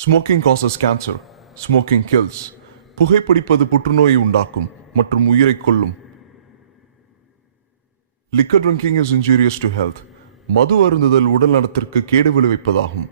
Smoking causes cancer, smoking kills. புகைப்பிடிப்பது புற்றுநோயை உண்டாக்கும் மற்றும் உயிரை கொல்லும். Liquor drinking is injurious to health. மது அருந்துதல் உடல் நலத்திற்கு கேடு விளைவிப்பதாகும்.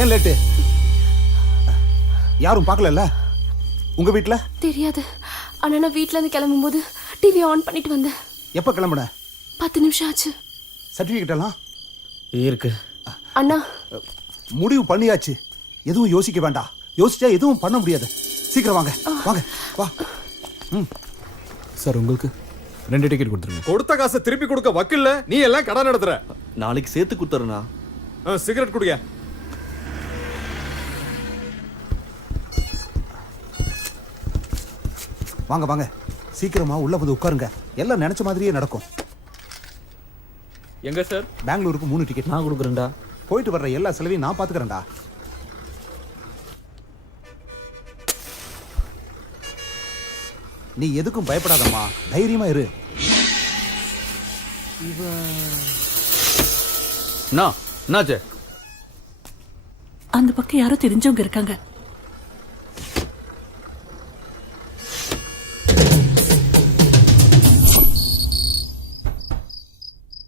ஏன் லேட்டு? யாரும் பார்க்கல உங்க வீட்ல? தெரியாது. ஆனா நான் வீட்ல இருந்து கிளம்பும்போது டிவி ஆன் பண்ணிட்டு வந்தேன். எப்ப கிளம்புன? 10 நிமிஷம் ஆச்சு. சர்டிபிகேட் எல்லாம் இருக்கு அண்ணா. முடிவு பண்ணியாச்சு, எதுவும் யோசிக்க வேண்டாம். யோசிச்சா எதுவும் பண்ண முடியாது. சீக்கிரம் வாங்க வாங்க வா. சார் உங்களுக்கு 2 டிக்கெட் கொடுத்துருங்க. கொடுத்த காசை திருப்பி கொடுக்க வக்கில்ல, நீ எல்லாம் கடன் நடத்துற. நாளைக்கு சேர்த்து கொடுத்துறேண்ணா. சிகரெட் குடிங்க. வாங்க வாங்க சீக்கிரமா உள்ள வந்து உட்காருங்க. எல்லாம் நினைச்ச மாதிரியே நடக்கும். எங்க சார்? பெங்களூருக்கு 3 டிக்கெட் நான் கொடுக்குறேன்டா. போயிட்டு வர்ற எல்லா செலவையும் நான் பாத்துக்கிறேன்டா. நீ எதுக்கும் பயப்படாதம்மா, தைரியமா இரு. என்னாச்சு? அந்த பக்கம் யாரோ தெரிஞ்சவங்க இருக்காங்க.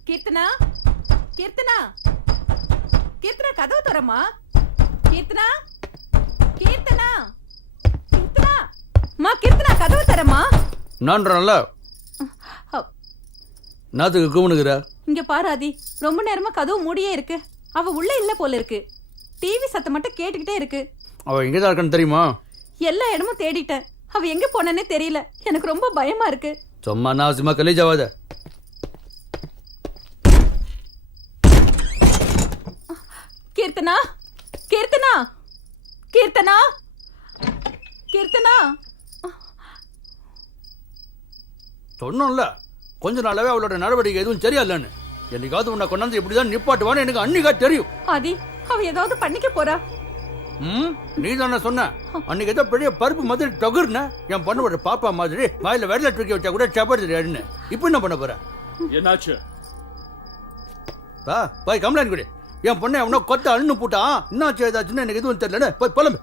கீர்த்தனா, கீர்த்தனா, கீர்த்தனா கதவு தரமா. கீர்த்தனா, கீர்த்தனா, கீர்த்தனா, மா கீர்த்தனா கதவு தரமா. நான்றல நாத்துக்கு கூமுனுக்குற. இங்க பாரு ஆதி, ரொம்ப நேரமா கதவு மூடியே இருக்கு. அவ உள்ள இல்ல போல இருக்கு. டிவி சத்தம் மட்டும் கேட்டுக்கிட்டே இருக்கு. அவ எங்கதான் இருக்கான்னு தெரியுமா? எல்லா இடமும் தேடிட்டேன். அவ எங்க போனேன்னே தெரியல. எனக்கு ரொம்ப பயமா இருக்கு. சும்மா நான் சும்மா கலீஜ் ஆகாத. கீர்த்தனா, கீர்த்தனா, கீர்த்தனா, கீர்த்தனா. சொன்னோம்ல கொஞ்ச நாளாவே அவளோட நடவடிக்கை எதுவும் சரியில்லைன்னு. என்னைக்காவது உன்னை கொண்டாந்து இப்படிதான் நிப்பாட்டுவான்னு எனக்கு அன்னிக்கா தெரியும். ஆதி, அவ ஏதாவது பண்ணிக்க போறா. நீ தானே சொன்ன அன்னைக்கு ஏதோ பெரிய பருப்பு மாதிரி தொகுர்ன என் பொண்ணோட பாப்பா மாதிரி வாயில வெள்ளை தூக்கி வச்சா கூட சப்பாத்தி தெரியாதுன்னு. இப்ப என்ன பண்ண போற? என்னாச்சு? போய் கம்ப்ளைண்ட் கொடு. என் பொண்ணை அவனோ கொத்த அண்ணு போட்டான். என்னாச்சு ஏதாச்சுன்னு எனக்கு எதுவும் தெரியல. போய் புலம்பு.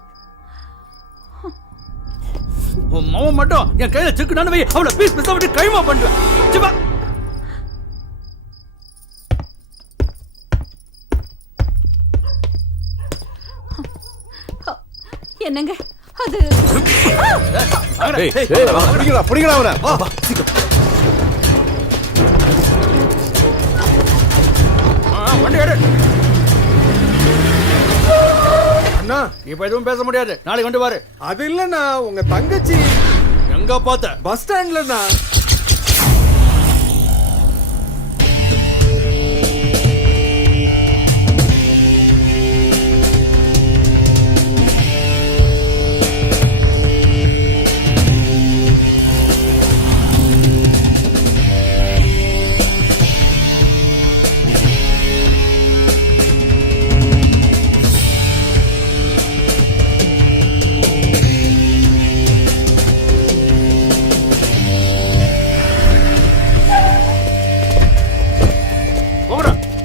உன் மவன் மட்டும் என் கையில சிக்கனானு வை, அவளை பீஸ் பீஸா விட்டு கைமா பண்ணுவேன். சிவா என்னங்க அது? பிடிக்கடா அவனை. வண்டி எடு. அண்ணா, இப்ப எதுவும் பேச முடியாது. நாளைக்கு கொண்டு பாரு. அது இல்லண்ணா, உங்க தங்கச்சி எங்க பார்த்த? பஸ் ஸ்டாண்ட்லண்ணா.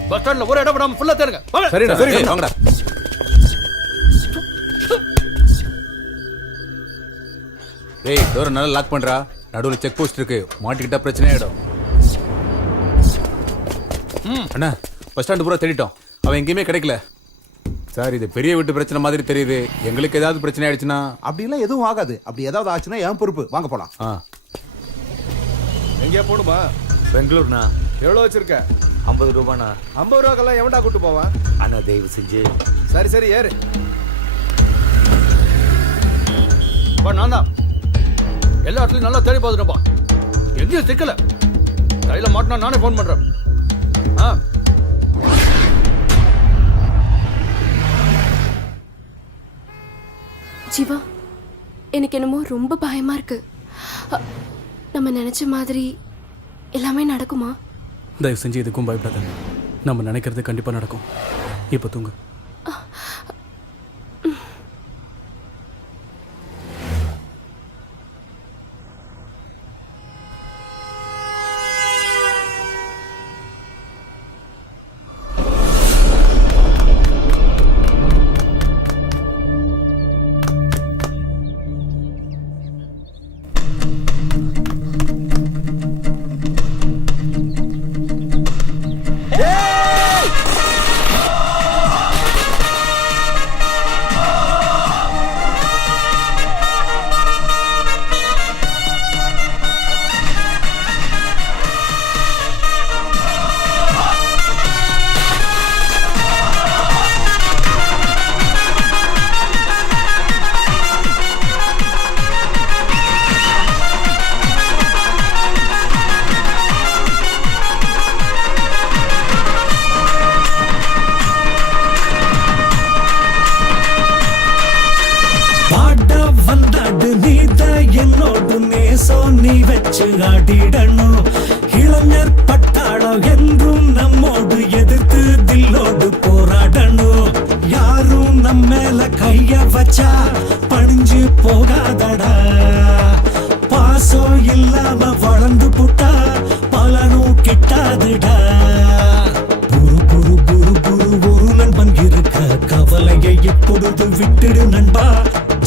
பஸ் ஸ்டாண்ட்ல ஒரு இடம் விடாம ஃபுல்லா தேடுங்க. சரிடா, சரி வாங்கடா. ஏய், டோரை நல்லா லாக் பண்றா. நடுவுல செக் போஸ்ட் இருக்கு, மாட்டிக்கிட்டா பிரச்சனை ஆயிடும். அண்ணா, பஸ் ஸ்டாண்டு பூரா தேடிட்டோம், அவன் எங்கேயுமே கிடைக்கல. சார், இது பெரிய வீட்டு பிரச்சனை மாதிரி தெரியுது. எங்களுக்கு ஏதாவது பிரச்சனை ஆயிடுச்சுன்னா? அப்படிலாம் எதுவும் ஆகாது. அப்படி ஏதாவது ஆச்சுன்னா என் பொறுப்பு. வாங்க போலாம். எங்கேயா போணுமா? பெங்களூர்ண்ணா. எவ்வளவு வச்சிருக்க? 50 ரூபாண்ணா. 50 ரூபாக்கெல்லாம் எவன்டா கூட்டு போவான்? அண்ணா தயவு செஞ்சு. சரி சரி ஏறு. நான் தான் எல்லா இடத்துலயும் நல்லா தேடி பார்த்துட்டேன்ப்பா. எங்கேயும் சிக்கல. கையில மாட்டினா நானே போன் பண்றேன். ஜீவா, எனக்கு என்னமோ ரொம்ப பயமா இருக்கு. நம்ம நினைச்ச மாதிரி எல்லாமே நடக்குமா? தயவு செஞ்சு இதுக்கும் பயப்படாத. நம்ம நினைக்கிறது கண்டிப்பா நடக்கும். இப்ப தூங்கு. நீ வச்சு ஆடிடணும். இளைஞர் பட்டாளம் என்றும் நம்மோடு எதிர்த்து தில்லோடு போராடணும். யாரும் நம்ம மேல கைய வச்சா பணிஞ்சு போகாதடா. பாசம் இல்லாம வளர்ந்து புட்டா பலனும் கிட்டாதுடா. குரு குரு குரு குரு ஒரு நண்பன் இருக்க கவலையை இப்பொழுது விட்டுடு நண்பா.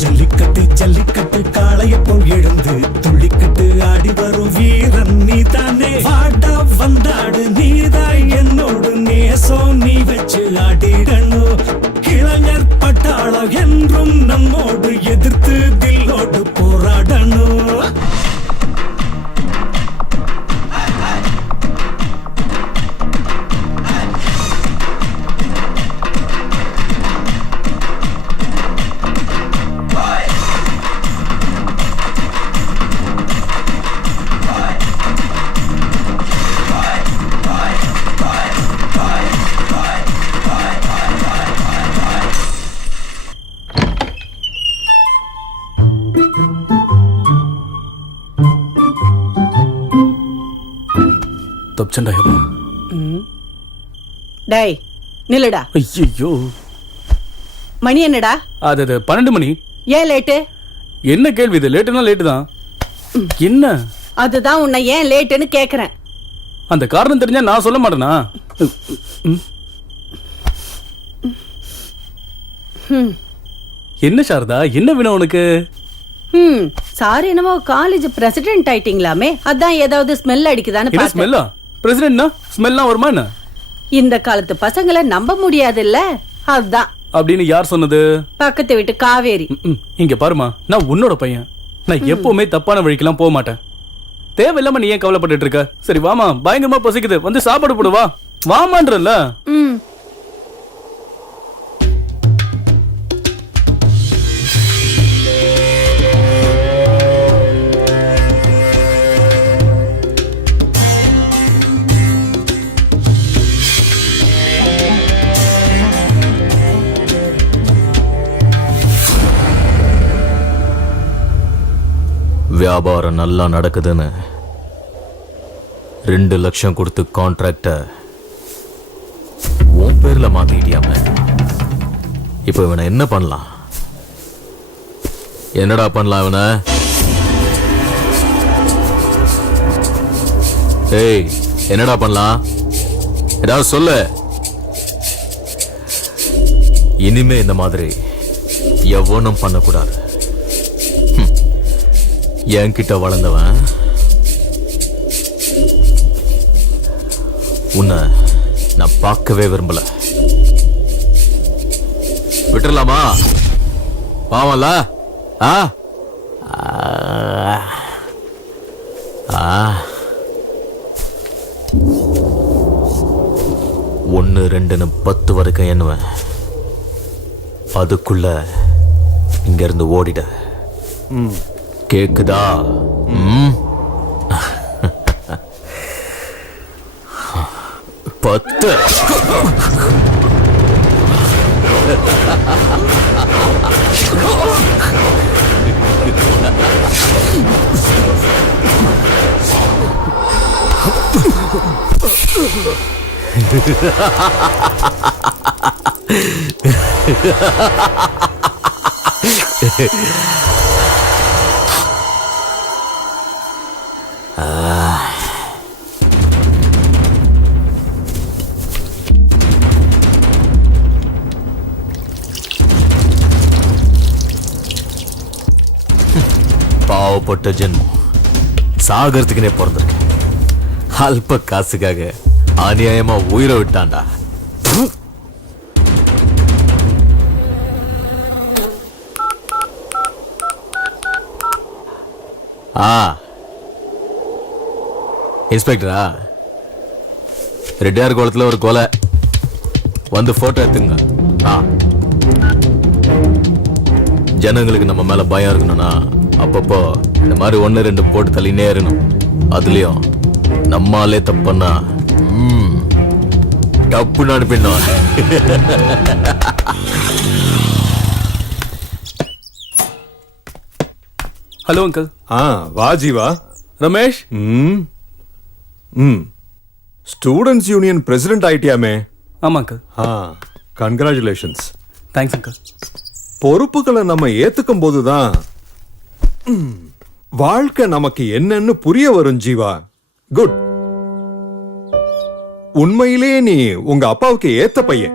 ஜல்லிக்கட்டு ஜல்லிக்கட்டு காளைய போல் எழுந்து துள்ளிக்கட்டு ஆடி வரும் வீரன் நீ தானே. வாடா வந்தாடு நீதாய் என்னோடு நேசம் நீ வச்சு ஆடிடணும். இளைஞர் பட்டாளம் என்றும் நம்மோடு எதிர்த்து தில்லோடு போராடணும். தப்பிச்சண்டா ஹேமா. டேய் நில்லுடா. ஐயோ, மணி என்னடா? அது 12 மணி. ஏன் லேட்டு? என்ன கேள்வி இது? லேட்டுனா லேட்டு தான். என்ன? அதுதான் உன்னை ஏன் லேட்டுன்னு கேக்குறேன். அந்த காரணம் தெரிஞ்சா நான் சொல்ல மாட்டேனா? என்ன சாரதா, என்ன வேணும் உனக்கு? சாரி, என்னமோ காலேஜ் பிரசிடென்ட் ஆயிட்டீங்களாமே, அதான் ஏதாவது ஸ்மெல் அடிக்குதான்னு என்ன பார்த்தேன். ஸ்மெல்லா? பிரசிடென்ட்னா ஸ்மெல்லாம் வருமா என்ன? இந்த காலத்து பசங்களை நம்ப முடியாதுல்ல, அதுதான். அப்படின்னு யார் சொன்னது? பக்கத்து வீட்டு காவேரி. இங்க பாருமா, நான் உன்னோட பையன். நான் எப்பவுமே தப்பான வழிக்கெல்லாம் போக மாட்டேன். தேவையில்லாம நீ ஏன் கவலைப்பட்டு இருக்க? சரி வாமா, பயங்கரமா பசிக்குது, வந்து சாப்பாடு போடு. வா வாமான்றல. வியாபாரம் நல்லா நடக்குதுன்னு 2 லட்சம் கொடுத்து கான்ட்ராக்ட உன் பேர்ல மாத்திட்டியாம. இப்ப இவனை என்ன பண்ணலாம்? என்னடா பண்ணலாம் இவனை? ஏய், என்னடா பண்ணலாம்? ஏதாவது சொல்லு. இனிமே இந்த மாதிரி எவனும் பண்ணக்கூடாது. என்கிட்ட வளர்ந்தவன் உன்னை நான் பார்க்கவே விரும்பல. விட்டுறலாமா? பாவம்ல? ஆ ஒன்னு 2ன்னு 10 வரைக்கும் எண்ணுவேன். அதுக்குள்ள இங்க இருந்து ஓடிட. கேக்குதா? பத்து. பாவப்பட்ட ஜென்மம், சாகறதுக்குனே பிறந்திருக்கு. அல்ப காசுக்காக அநியாயமா உயிரை விட்டான்டா. இன்ஸ்பெக்டரா? ரெட்டியார் குளத்துல ஒரு கொலை, வந்து போட்டோ எடுத்துங்க. ஜனங்களுக்கு நம்ம மேல பயம் இருக்கணும்னா அப்பப்போ இந்த மாதிரி 1-2 போட்டு தள்ளினே இருக்கணும். அதுலயும் நம்மாலே தப்புன்னா டப்புன்னு அனுப்பிடணும். Hello uncle. வா Jeeva. Ramesh students union president ஆயிட்டியாமே. ஆமா அங்கிள். கங்க்ராச்சுலேஷன்ஸ். Thanks uncle. பொறுப்புகளை நம்ம ஏத்துக்கும் போதுதான் வாழ்க்கை நமக்கு என்னன்னு புரிய வரும் ஜீவா. குட். உண்மையிலேயே நீ உங்க அப்பாவுக்கு ஏத்த பையன்.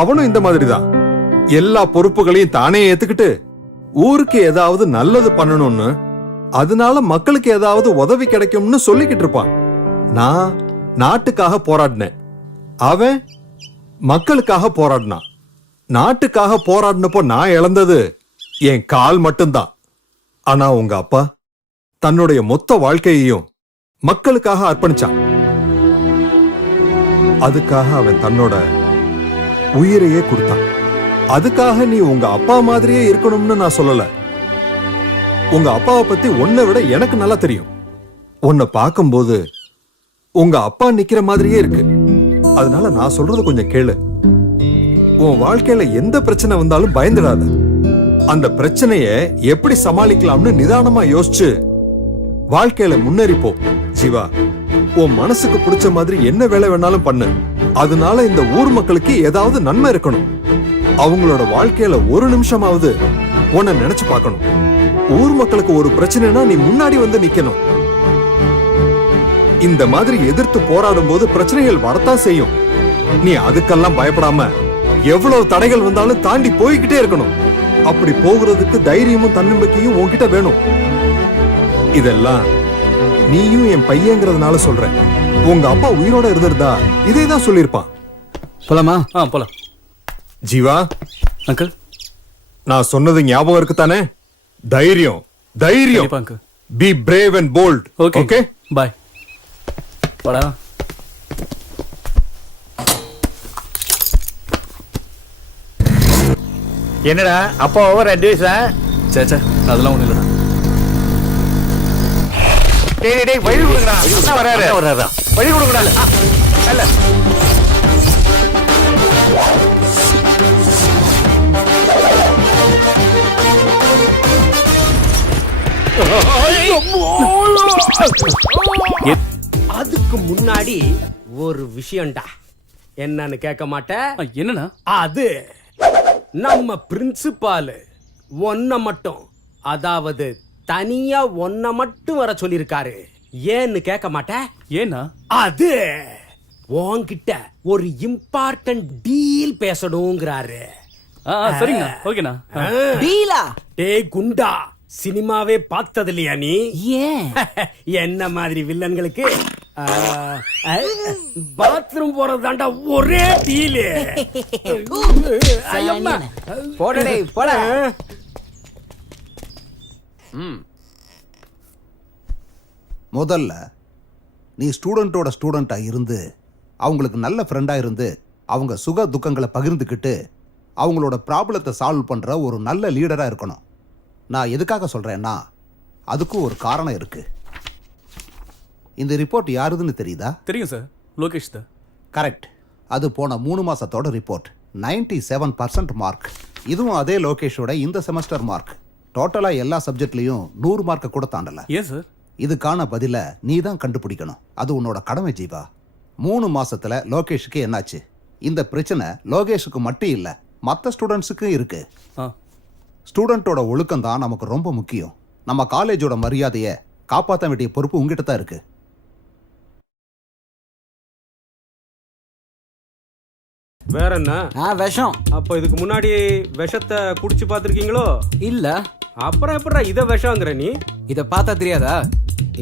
அவனும் இந்த மாதிரி தான் எல்லா பொறுப்புகளையும் தானே ஏத்துக்கிட்டு ஊருக்கு ஏதாவது நல்லது பண்ணணும்னு, அதனால மக்களுக்கு ஏதாவது உதவி கிடைக்கும்னு சொல்லிக்கிட்டு இருப்பான். நான் நாட்டுக்காக போராடினேன், அவன் மக்களுக்காக போராடினான். நாட்டுக்காக போராடினப்போ நான் இழந்தது என் கால் மட்டும்தான். ஆனா உங்க அப்பா தன்னுடைய மொத்த வாழ்க்கையையும் மக்களுக்காக அர்ப்பணிச்சான். அதுக்காக அவன் தன்னோட உயிரையே கொடுத்தான். அதுக்காக நீ உங்க அப்பா மாதிரியே இருக்கணும்னு நான் சொல்லல. உங்க அப்பாவை பத்தி உன்னை விட எனக்கு நல்லா தெரியும். உன்னை பார்க்கும்போது உங்க அப்பா நிக்கிற மாதிரியே இருக்கு. அதனால நான் சொல்றது கொஞ்சம் கேளு. உன் வாழ்க்கையில எந்த பிரச்சனை வந்தாலும் பயந்துடாத. அந்த பிரச்சனைய எப்படி சமாளிக்கலாம்னு நிதானமா யோசிச்சு வாழ்க்கையில முன்னேறிப்போ. ஜீவா, உன் மனசுக்கு பிடிச்ச மாதிரி என்ன வேலை வேணாலும் பண்ணு. அதனால இந்த ஊர் மக்களுக்கு ஏதாவது நன்மை இருக்கணும். அவங்களோட வாழ்க்கையில ஒரு நிமிஷமாவது உன்னை நினைச்சு பார்க்கணும். ஊர் மக்களுக்கு ஒரு பிரச்சனைனா நீ முன்னாடி வந்து நிக்கணும். இந்த மாதிரி எதிர்த்து போராடும் போது பிரச்சனைகள் வரத்தான் செய்யும். நீ அதுக்கெல்லாம் பயப்படாம எவ்வளவு தடைகள் வந்தாலும் தாண்டி போய்கிட்டே இருக்கணும். அப்படி போகிறதுக்கு தைரியமும் தன்னம்பிக்கையும் உன்கிட்ட வேணும். இதெல்லாம் நீயும் என் பையங்கிறதுனால சொல்றேன். உங்க அப்பா உயிரோட இருந்திருந்தா இதேதான் சொல்லிருப்பான். போலாமா? போலாம். ஜீவா அங்கிள், நான் சொன்னது ஞாபகம் இருக்கு தானே? தைரியம், தைரியம். Uncle. Be brave and bold. Okay, bye. போடா. என்னடா அப்பா ஓவர் அட்வைஸா? சேச்சா, அதெல்லாம் ஒண்ணு இல்லடா. டேய் வழி கொடுங்கடா. அண்ணா வராரு. வழி கொடுங்கடா. அல்ல. அதுக்கு முன்னாடி ஒரு விஷயம்டா. என்னன்னு கேட்க மாட்டேன். என்னன்னா? அது நம்ம பிரின்சிபால் ஒன்ன மட்டும், அதாவது தனியா ஒன்ன மட்டும் வர சொல்லிருக்காரு. ஏன்னு கேட்க மாட்டேன். ஏன்னா அது உன்கிட்ட ஒரு இம்பார்ட்டன்ட் டீல் பேசணுங்கிறாரு. சரிங்கண்ணா. ஓகேண்ணா. டீலா? டேய் குண்டா, சினிமாவே பார்த்தது இல்லையா நீ? ஏன் என்ன மாதிரி வில்லன்களுக்கு பாத்ரூம் போறதாண்டா ஒரே டீலு. போடடே போட. முதல்ல நீ ஸ்டூடெண்டோட ஸ்டூடெண்டா இருந்து அவங்களுக்கு நல்ல ஃப்ரெண்டா இருந்து அவங்க சுக துக்கங்களை பகிர்ந்துக்கிட்டு அவங்களோட ப்ராப்ளத்தை சால்வ் பண்ற ஒரு நல்ல லீடரா இருக்கணும். நான் எதுக்காக சொல்றேன்னா அதுக்கும் ஒரு காரணம் இருக்கு. இந்த ரிப்போர்ட் யாருதுன்னு தெரியுதா? தெரியும் சார், லோகேஷ் தான். கரெக்ட். அது போன 3 மாசத்தோட ரிப்போர்ட். 97% மார்க். இதுவும் அதே லோகேஷோட இந்த செமஸ்டர் மார்க். டோட்டலா எல்லா சப்ஜெக்ட்லயும் 100 மார்க்கை கூட தாண்டல. ஏன் சார்? இதுக்கான பதில நீ தான் கண்டுபிடிக்கணும். அது உன்னோட கடமை ஜீவா. 3 மாசத்துல லோகேஷுக்கு என்னாச்சு? இந்த பிரச்சனை லோகேஷுக்கு மட்டும் இல்ல, மற்ற ஸ்டூடெண்ட்ஸுக்கும் இருக்கு. ஸ்டூடெண்டோட ஒழுக்கம் தான் நமக்கு ரொம்ப முக்கியம். நம்ம காலேஜோட மரியாதையை காப்பாற்ற வேண்டிய பொறுப்பு உங்ககிட்ட தான் இருக்கு. வேற என்ன? விஷம். அப்ப இதுக்கு முன்னாடி விஷத்தை குடிச்சு பாத்திருக்கீங்களோ? இல்ல. அப்புறம் எப்படா இத விஷம்ங்கற நீ? இத பார்த்தா தெரியாதா?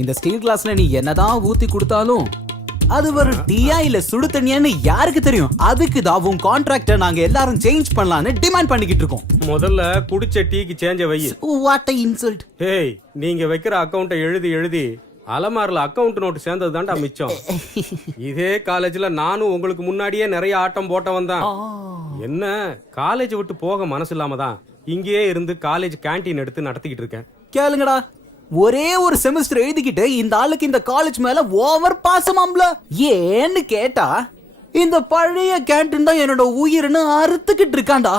இந்த ஸ்டீல் கிளாஸ்ல நீ என்னதான் ஊத்தி கொடுத்தாலும் அது ஒரு டீயா இல்ல சுடு தண்ணியான்னு யாருக்கு தெரியும்? அதுக்கு தான் உன் கான்ட்ராக்ட நாங்க எல்லாரும் சேஞ்ச் பண்ணலாம்னு டிமாண்ட் பண்ணிக்கிட்டு இருக்கோம். முதல்ல குடிச்ச டீக்கு சேஞ்ச வை. What a insult. ஏய், நீங்க வைக்கிற அக்கவுண்ட எழுதி அலமாரில அக்கவுண்ட் நோட் சேர்ந்தது தான்டா மிச்சம். இதே காலேஜ்ல நானும் உங்களுக்கு முன்னாடியே நிறைய ஆட்டம் போட்டவன் தான். என்ன காலேஜ் விட்டு போக மனசு இல்லாம தான் இங்கேயே இருந்து காலேஜ் கேண்டீன் எடுத்து நடத்திக்கிட்டு இருக்கேன். கேளுங்கடா, ஒரே ஒரு செமஸ்டர் எழுதிக்கிட்டு இந்த ஆளுக்கு இந்த காலேஜ் மேல ஓவர் பாசமாம்ல. ஏன்னு கேட்டா இந்த பழைய கேண்டீன் தான் என்னோட உயிர்னு அறுத்துக்கிட்டு இருக்காண்டா.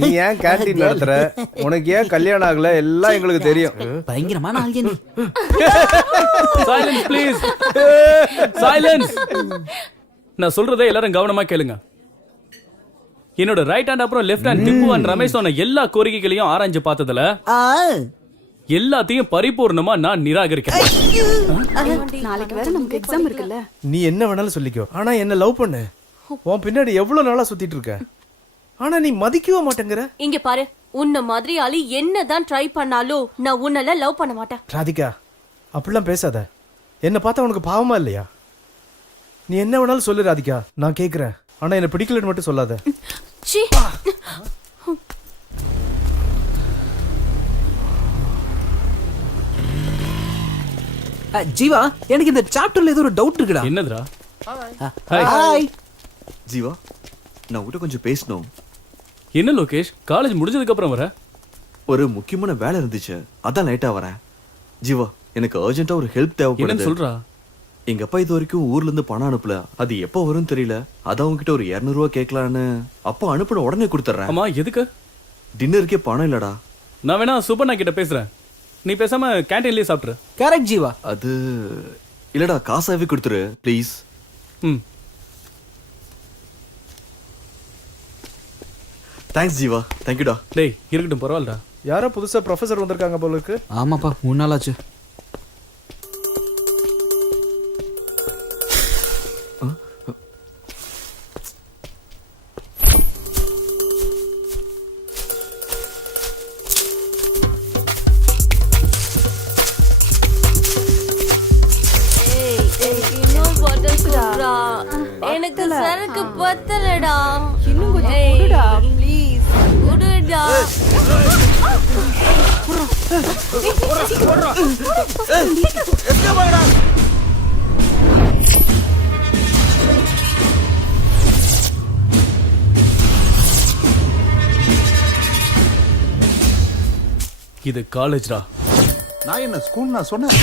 நீ ஏன் கேண்டீன் நடத்துற? உனக்கு ஏன் கல்யாணம் ஆகல? எல்லாம் எங்களுக்கு தெரியும். பயங்கரமான ஆள்யா நீ. Silence please. சைலன்ஸ். நான் சொல்றதை எல்லாரும் கவனமா கேளுங்க. என்னோட ரைட் ஹேண்ட் அப்புறம் left hand Tipu and Ramesh சொன்ன எல்லா கோரிக்கைகளையும் ஆராய்ஞ்சு பார்த்ததுல எல்லாத்தையும் பரிபூர்ணமா நான் நிராகரிக்கிறேன். நாளைக்கு வேற நமக்கு எக்ஸாம் இருக்குல்ல. நீ என்ன வேணாலும் சொல்லிக்கோ, ஆனா என்ன லவ் பண்ணு. உன் பின்னாடி எவ்வளவு நாளா சுத்திட்டு இருக்க, ஆனா நீ மதிக்கவே மாட்டேங்கிற. இங்க பாரு, உன்ன மாதிரி ஆளி என்னதான் ட்ரை பண்ணாலும் நான் உன்னல லவ் பண்ண மாட்டேன். ராதிகா, அப்படிலாம் பேசாத. என்ன பார்த்தா உனக்கு பாவமா இல்லையா? நீ என்ன வேணாலும் சொல்லு ராதிகா, நான் கேக்குறேன். ஆனா என்ன பிடிக்கலன்னு மட்டும் சொல்லாத. சீ. ஜீவா, எனக்கு இந்த சாப்டர்ல ஏதோ ஒரு டவுட் இருக்குடா. என்னதுடா? ஹாய் ஜீவா, நான் உன்கிட்ட கொஞ்சம் பேசணும். என்ன லோகேஷ், காலேஜ் முடிஞ்சதுக்கு அப்புறம் வர? ஒரு முக்கியமான வேலை இருந்துச்சு, அதான் லேட்டா வரேன். ஜீவா, எனக்கு அர்ஜென்ட்டா ஒரு ஹெல்ப் தேவைப்படுது. என்னன்னு சொல்றா? எங்க அப்பா இது வரைக்கும் ஊர்ல இருந்து பணம் அனுப்பல. அது எப்போ வரும்னு தெரியல. அதான் உங்ககிட்ட ஒரு 200 ரூபா கேட்கலான்னு. அப்பா அனுப்பின உடனே கொடுத்துறேன். ஆமா, எதுக்கு? டின்னருக்கே பணம் இல்லடா. நான் வேணா சுபண்ணா கிட்ட பேசுறேன், நீ பேசாம கேண்டீன்லயே சாப்பிட்டுரு. கரெக்ட் ஜீவா. அது இல்லடா, காசாவே கொடுத்துரு ப்ளீஸ். தேங்க்ஸ் ஜீவா, தேங்க்யூடா. டேய் இருக்கட்டும், பரவாயில்லடா. யாரோ புதுசா ப்ரொஃபசர் வந்திருக்காங்க போல இருக்கு. ஆமாப்பா, 3 நாள் ஆச்சு. எனக்கு சரக்கு பத்தலடா. இன்னும் கொஞ்சம் குடுடா ப்ளீஸ். குடுடா. இது காலேஜ்டா. நான் என்ன ஸ்கூல் நான் சொன்னேன்.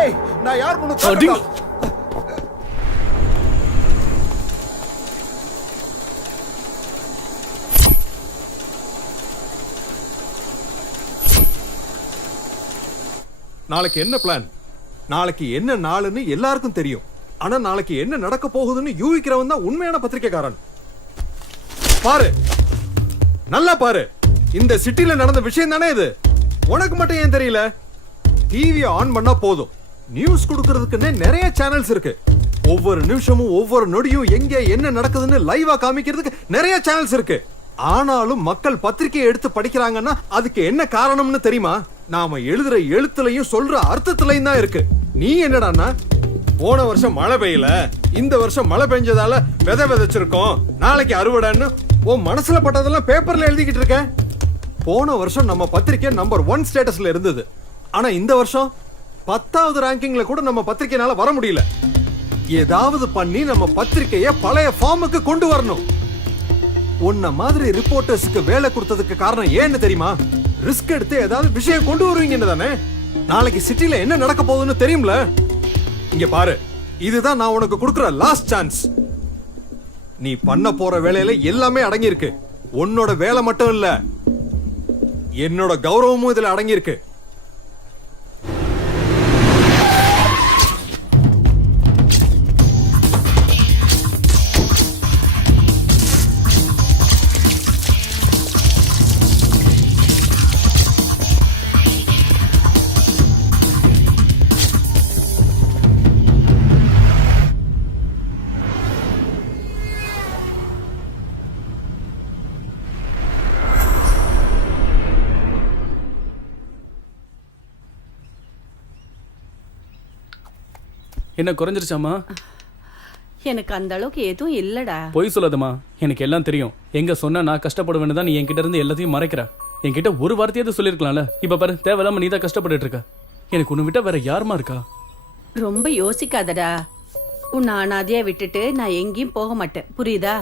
ஏய், நான் யார் முன்னு நாளைக்கு என்ன பிளான்? நாளைக்கு என்ன நாளுன்னு எல்லாருக்கும் தெரியும். ஆனா நாளைக்கு என்ன நடக்க போகுதுன்னு யூகிக்கிறவன் தான் உண்மையான பத்திரிக்கைக்காரன். பாரு, நல்லா பாரு. இந்த சிட்டில நடந்த விஷயம் தானே இது. உனக்கு மட்டும் ஏன் தெரியல? டிவியை ஆன் பண்ணா போதும், நியூஸ் கொடுக்கறதுக்குன்னே நிறைய சேனல்ஸ் இருக்கு. ஒவ்வொரு நிமிஷமும் ஒவ்வொரு நொடியும் எங்க என்ன நடக்குதுன்னு லைவா காமிக்கிறதுக்கு நிறைய சேனல்ஸ் இருக்கு. ஆனாலும் மக்கள் பத்திரிகையை எடுத்து படிக்கிறாங்கன்னா அதுக்கு என்ன காரணம்னு தெரியுமா? நாம எழுதுற எழுத்துலையும் சொல்ற அர்த்தத்திலையும் தான் இருக்கு. நீ என்னடான்னா, போன வருஷம் மழை பெய்யல, இந்த வருஷம் மழை பெஞ்சதால விதை விதைச்சிருக்கோம், நாளைக்கு அறுவடைன்னு உன் மனசுல பட்டதெல்லாம் பேப்பர்ல எழுதிக்கிட்டு இருக்க. போன வருஷம் நம்ம பத்திரிக்கை நம்பர் 1 ஸ்டேட்டஸ்ல இருந்தது. ஆனா இந்த வருஷம் 10வது ரேங்கிங்ல கூட நம்ம பத்திரிக்கைனால வர முடியல. ஏதாவது பண்ணி நம்ம பத்திரிக்கைய பழைய ஃபார்முக்கு கொண்டு வரணும். உன்ன மாதிரி ரிப்போர்ட்டர்ஸ்க்கு வேலை கொடுத்ததுக்கு காரணம் ஏன்னு தெரியுமா? ரிஸ்க் எடுத்து ஏதாவது விஷயம் கொண்டு வருவீங்கன்னு தானே. நாளைக்கு சிட்டில என்ன நடக்க போகுதுன்னு தெரியும்ல. இங்க பாரு, இதுதான் நான் உனக்கு கொடுக்கிற லாஸ்ட் சான்ஸ். நீ பண்ண போற வேலையில எல்லாமே அடங்கி இருக்கு. உன்னோட வேலை மட்டும் இல்ல, என்னோட கௌரவமும் இதுல அடங்கி இருக்கு. என்ன குறைஞ்சிருச்சாமா? எனக்கு அந்த அளவுக்கு எதுவும் இல்லடா. பொய் சொல்லாதம்மா, எனக்கு எல்லாம் தெரியும். எங்க சொன்னா நான் கஷ்டப்படுவேன்னு தான் நீ என்கிட்ட இருந்து எல்லாத்தையும் மறைக்கிற. என்கிட்ட ஒரு வார்த்தையாவது சொல்லிருக்கலாம்ல. இப்ப பாரு, தேவையில்லாம நீ தான் கஷ்டப்பட்டுட்டு இருக்க. எனக்கு உன்னை விட்டா வேற யாருமா இருக்கா? ரொம்ப யோசிக்காதடா. உன்னை அனாதையா விட்டுட்டு நான் எங்கேயும் போக மாட்டேன், புரியுதா?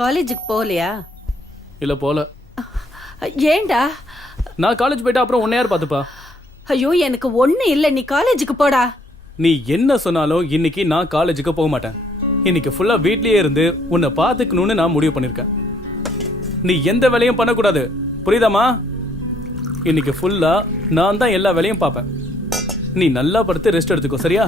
காலேஜுக்கு போகலையா? இல்ல போல. ஏண்டா? நான் காலேஜ் போயிட்டா அப்புறம் உன்னை யார் பாத்துப்பா? ஐயோ எனக்கு ஒண்ணு இல்ல, நீ காலேஜுக்கு போடா. நீ என்ன சொன்னாலும் இன்னைக்கு நான் காலேஜுக்கு போக மாட்டேன். இன்னைக்கு ஃபுல்லா வீட்லயே இருந்து உன்னை பாத்துக்கணும்னு நான் முடிவு பண்ணிருக்கேன். நீ எந்த வேலையும் பண்ணக்கூடாது, புரியுதாமா? இன்னைக்கு ஃபுல்லா நான் தான் எல்லா வேலையும் பார்ப்பேன். நீ நல்லா படுத்து ரெஸ்ட் எடுத்துக்கோ, சரியா?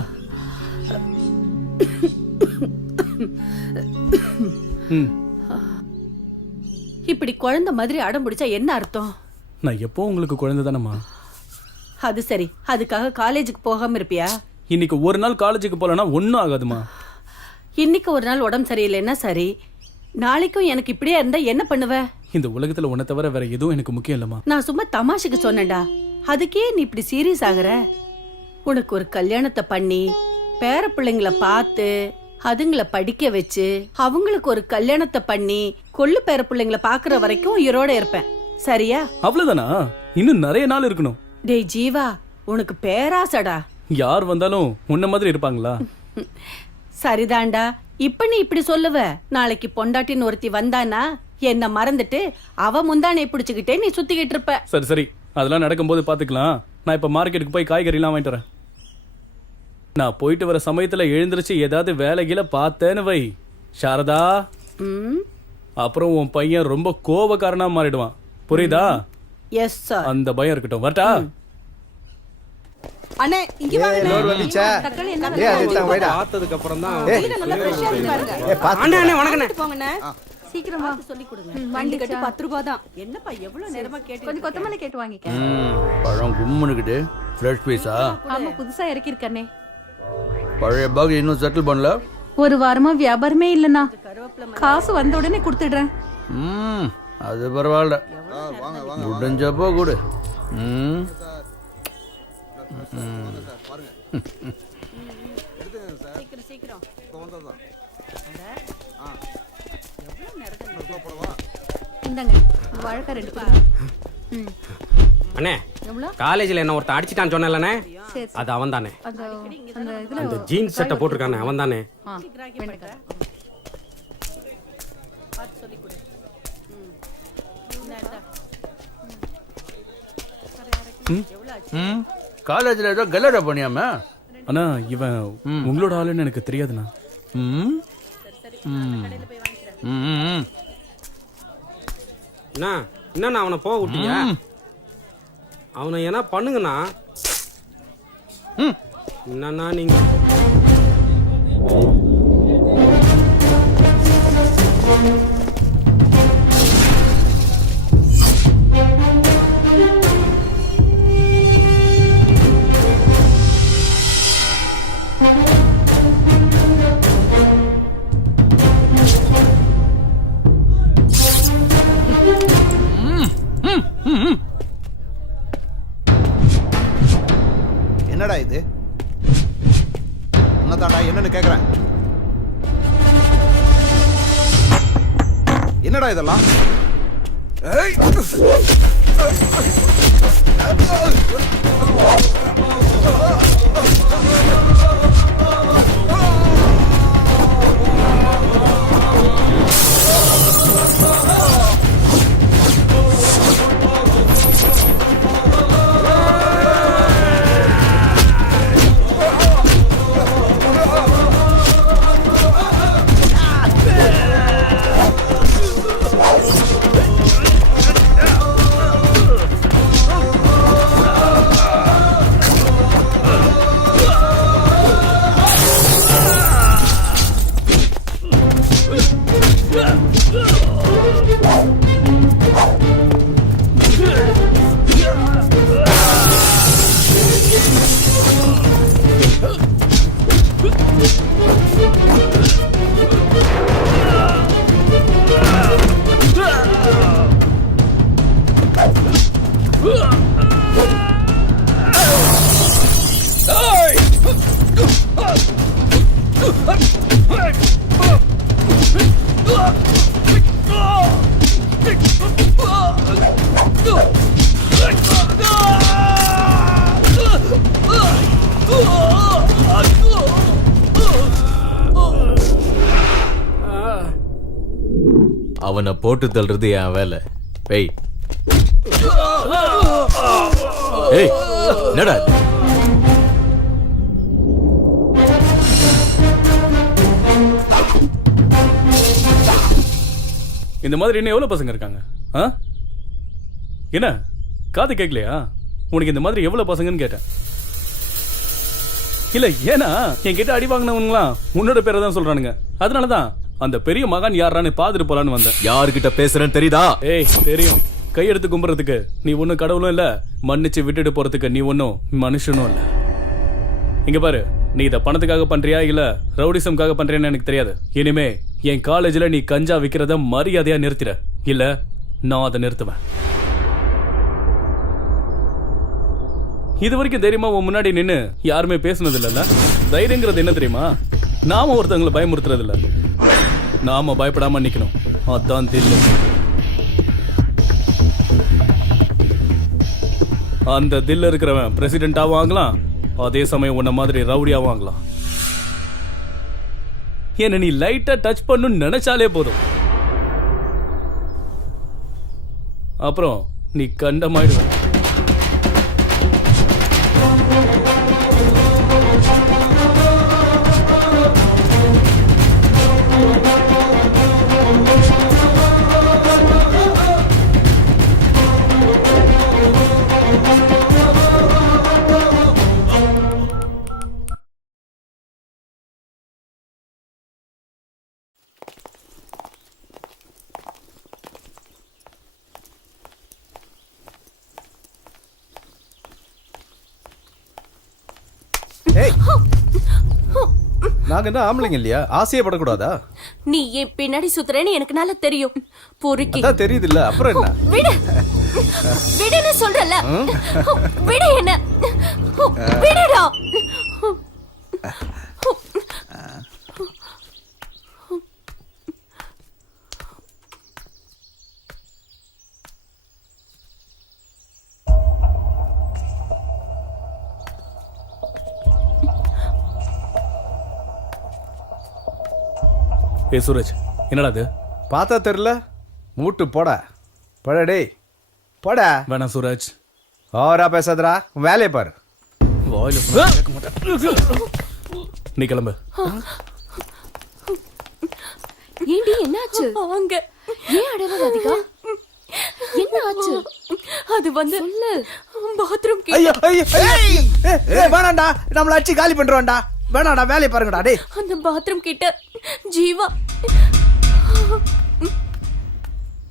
இப்படி குழந்தை மாதிரி அடம் பிடிச்சா என்ன அர்த்தம்? நான் எப்போ உங்களுக்கு குழந்தை தானம்மா. அது சரி, அதுக்காக காலேஜுக்கு போகாம இருப்பியா? இன்னைக்கு ஒரு நாள் காலேஜுக்கு போலனா ஒன்னும் ஆகாதுமா. இன்னைக்கு ஒரு நாள் உடம்பு சரியில்லைன்னா சரி, நாளைக்கும் எனக்கு இப்படியே இருந்தா என்ன பண்ணுவ? இந்த உலகத்துல உன்னை தவிர வேற எதுவும் எனக்கு முக்கியம் இல்லம்மா. நான் சும்மா தமாஷுக்கு சொன்னேன்டா, அதுக்கே நீ இப்படி சீரியஸ் ஆகுற? உனக்கு ஒரு கல்யாணத்தை பண்ணி பேர பிள்ளைங்களை பார்த்து அதுங்களை படிக்க வச்சு அவங்களுக்கு ஒரு கல்யாணத்தை பண்ணி கொள்ளு பேர பிள்ளைங்களை பாக்குற வரைக்கும் உயிரோட இருப்பேன், சரியா? அவ்வளவுதானா? இன்னும் நிறைய நாள் இருக்கணும். டேய் ஜீவா, உனக்கு பேராசடா. யார் வந்தாலும் உன்ன மாதிரி இருப்பாங்களா? சரிதான்டா, இப்ப நீ இப்படி சொல்லுவ, நாளைக்கு பொண்டாட்டின்னு ஒருத்தி வந்தானா என்ன மறந்துட்டு அவ முந்தானை பிடிச்சுக்கிட்டே நீ சுத்திக்கிட்டு இருப்ப. சரி சரி, அதெல்லாம் நடக்கும்போது பாத்துக்கலாம். நான் இப்ப மார்க்கெட்டுக்கு போய் காய்கறி எல்லாம் வாங்கிட்டு வரேன். நான் போயிட்டு வர சமயத்துல எழுந்திருச்சு ஏதாவது வேலைகளை பார்த்தேன்னு வை சாரதா, அப்புறம் உன் பையன் ரொம்ப கோபக்காரனா மாறிடுவான், புரியுதா? Yes sir. அந்த பயம் இருக்கட்டும். வரட்டா? அண்ணே இங்க வாங்க. லோர் வந்துச்சா? தக்காளி என்ன ஏய் அது தான் வைடா. பார்த்ததுக்கு அப்புறம் தான். நல்லா ஃப்ரெஷ்ஷா இருக்கு பாருங்க. அண்ணே அண்ணே வணக்கண்ணே. போங்கண்ணே. சீக்கிரமா சொல்லி கொடுங்க. வண்டி கட்டு 10 ரூபாய் தான். என்னப்பா எவ்வளவு நேரமா கேட்டு? கொஞ்சம் கொத்தமல்லி கேட்டு வாங்கிக்க. பழம் கும்முனுக்குது. ஃப்ரெஷ் பீஸா? ஆமா, புதுசா இறக்கி இருக்கனே. பழைய பாக் இன்னும் செட்டில் பண்ணல. ஒரு வாரமா வியாபாரமே இல்லனா. காசு வந்த உடனே கொடுத்துடுறேன். அது பரவாயில்ல, முடிஞ்சப்போ கொடு. சீக்கிரம் சீக்கிரம். இந்தாங்க வாழைக்காய் 2 கொடுங்க. அண்ணே, எவ்வளவு? காலேஜ்ல என்ன ஒருத்தன் அடிச்சிட்டான்னு சொன்னேன்லண்ணே, சரி அது அவன் தானே. அந்த இதுல அந்த ஜீன்ஸ் சட்டை போட்டிருக்கானே அவன் தானே. வெண்டைக்காய். காலேஜ்ல ஏதோ கல்லடா பண்ணியாம? அண்ணா இவன் உங்களோட ஆளுன்னு எனக்கு தெரியாதுண்ணா. என்ன அவனை போக விட்டீங்க? அவனை என்ன பண்ணுங்கண்ணா? என்னன்னா நீங்க என்னடா இது? உன்னதாடா என்னன்னு கேக்குறேன். என்னடா இதெல்லாம்? ஏய்! அவனை போட்டு தள்ளுறது என் வேலை. வெய். ஏய், என்னடா இது? இந்த மாதிரி இன்னும் எவ்வளவு பசங்க இருக்காங்க? ஆ? என்ன காது கேட்கலையா? உனக்கு இந்த மாதிரி எவ்வளவு பசங்கன்னு கேட்டேன். இல்ல, ஏன்னா என்கிட்ட அடி வாங்கினவங்களாம் உன்னோட பேரை தான் சொல்றானுங்க. அதனாலதான் அந்த பெரிய மகான் யாரான்னு பாத்துட்டு போலான்னு வந்தேன். யாருகிட்ட பேசுறேன்னு தெரியுதா? ஏய், தெரியும். கையெடுத்து கும்புறதுக்கு நீ ஒன்னும் கடவுளும் இல்ல, மன்னிச்சு விட்டுட்டு போறதுக்கு நீ ஒன்னும் மனுஷனும் இல்ல. இங்க பாரு, நீ இத பணத்துக்காக பண்றியா இல்ல ரவுடிசம்காக பண்றியான்னு எனக்கு தெரியாது. இனிமே என் காலேஜ்ல நீ கஞ்சா விக்கிறத மரியாதையா நிறுத்திட, இல்ல நான் அதை நிறுத்துவேன். இது வரைக்கும் தைரியமா உன் முன்னாடி நின்னு யாருமே பேசுனது இல்லல்ல. தைரியங்கிறது என்ன தெரியுமா? நாம ஒருத்தவங்களை பயமுறுத்துறது இல்ல, நாம பயப்படாம நிக்கணும். அதான் தெரியும். அந்த தில்ல இருக்கிறவன் பிரசிடென்டா வாங்கலாம், அதே சமயம் உன்ன மாதிரி ரவுடியா வாங்கலாம். என்ன நீ லைட்டா டச் பண்ணு நினைச்சாலே போதும், அப்புறம் நீ கண்டமாயிடுவ. ஏய், நாங்க என்ன ஆம்பளைங்க இல்லையா? ஆசையப்படக்கூடாதா? நீ என் பின்னாடி சுத்துறேன்னு எனக்கு நல்லா தெரியும். பொறுக்கி அதான் தெரியுது இல்ல, அப்புறம் என்ன? விடு, விடுன்னு சொல்றல. விடு, என்ன விடுடா. ஏ சூரஜ், என்னடா அது? பார்த்தா தெரியல, மூட்டு போட போட. டேய் போட. வேணாம் சூரஜ், ஓவரா பேசாதடா, வேலையை பாரு. வாயில சொன்னா கேட்க மாட்டேன். நீ கிளம்பு. ஏண்டி என்னாச்சு? அங்க ஏன் அடற ராதிகா? என்ன ஆச்சு? அது வந்து பாத்ரூம் கே. ஐயோ ஐயோ, ஏய் வேணாம்டா, நம்மள அடிச்சு காலி பண்றோம்டா. வேணாடா, வேலையை பாருங்கடா. டேய், அந்த பாத்ரூம் கிட்ட ஜீவா.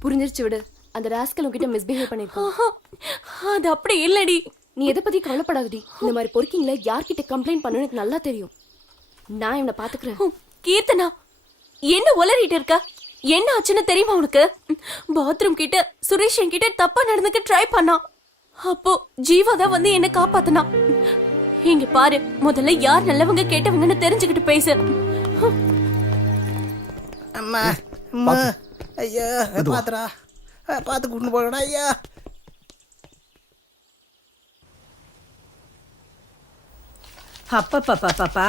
புரிஞ்சிருச்சு, விடு. அந்த ராஸ்கல் உன்கிட்ட மிஸ்பிஹேவ் பண்ணிருக்கான். அது அப்படி இல்லடி. நீ எதை பத்தி கவலைப்படாதடி. இந்த மாதிரி பொறுக்கிங்கள யார்கிட்ட கம்ப்ளைண்ட் பண்ணணும் எனக்கு நல்லா தெரியும். நான் இவனை பாத்துக்கிறேன். கீர்த்தனா, என்ன உளறிட்டு இருக்க? என்ன ஆச்சுன்னு தெரியுமா உனக்கு? பாத்ரூம் கிட்ட சுரேஷ் என்கிட்ட தப்பா நடந்துக்க ட்ரை பண்ணான். அப்போ ஜீவா தான் வந்து என்ன காப்பாத்தினா. இங்க பாரு, முதல்ல யார் நல்லவங்க கேட்டவங்கன்னு தெரிஞ்சுக்கிட்டு பேசு. அம்மா அம்மா, ஐயா பாத்துடா, பாத்து கூட்டு போகடா. ஐயா அப்பா,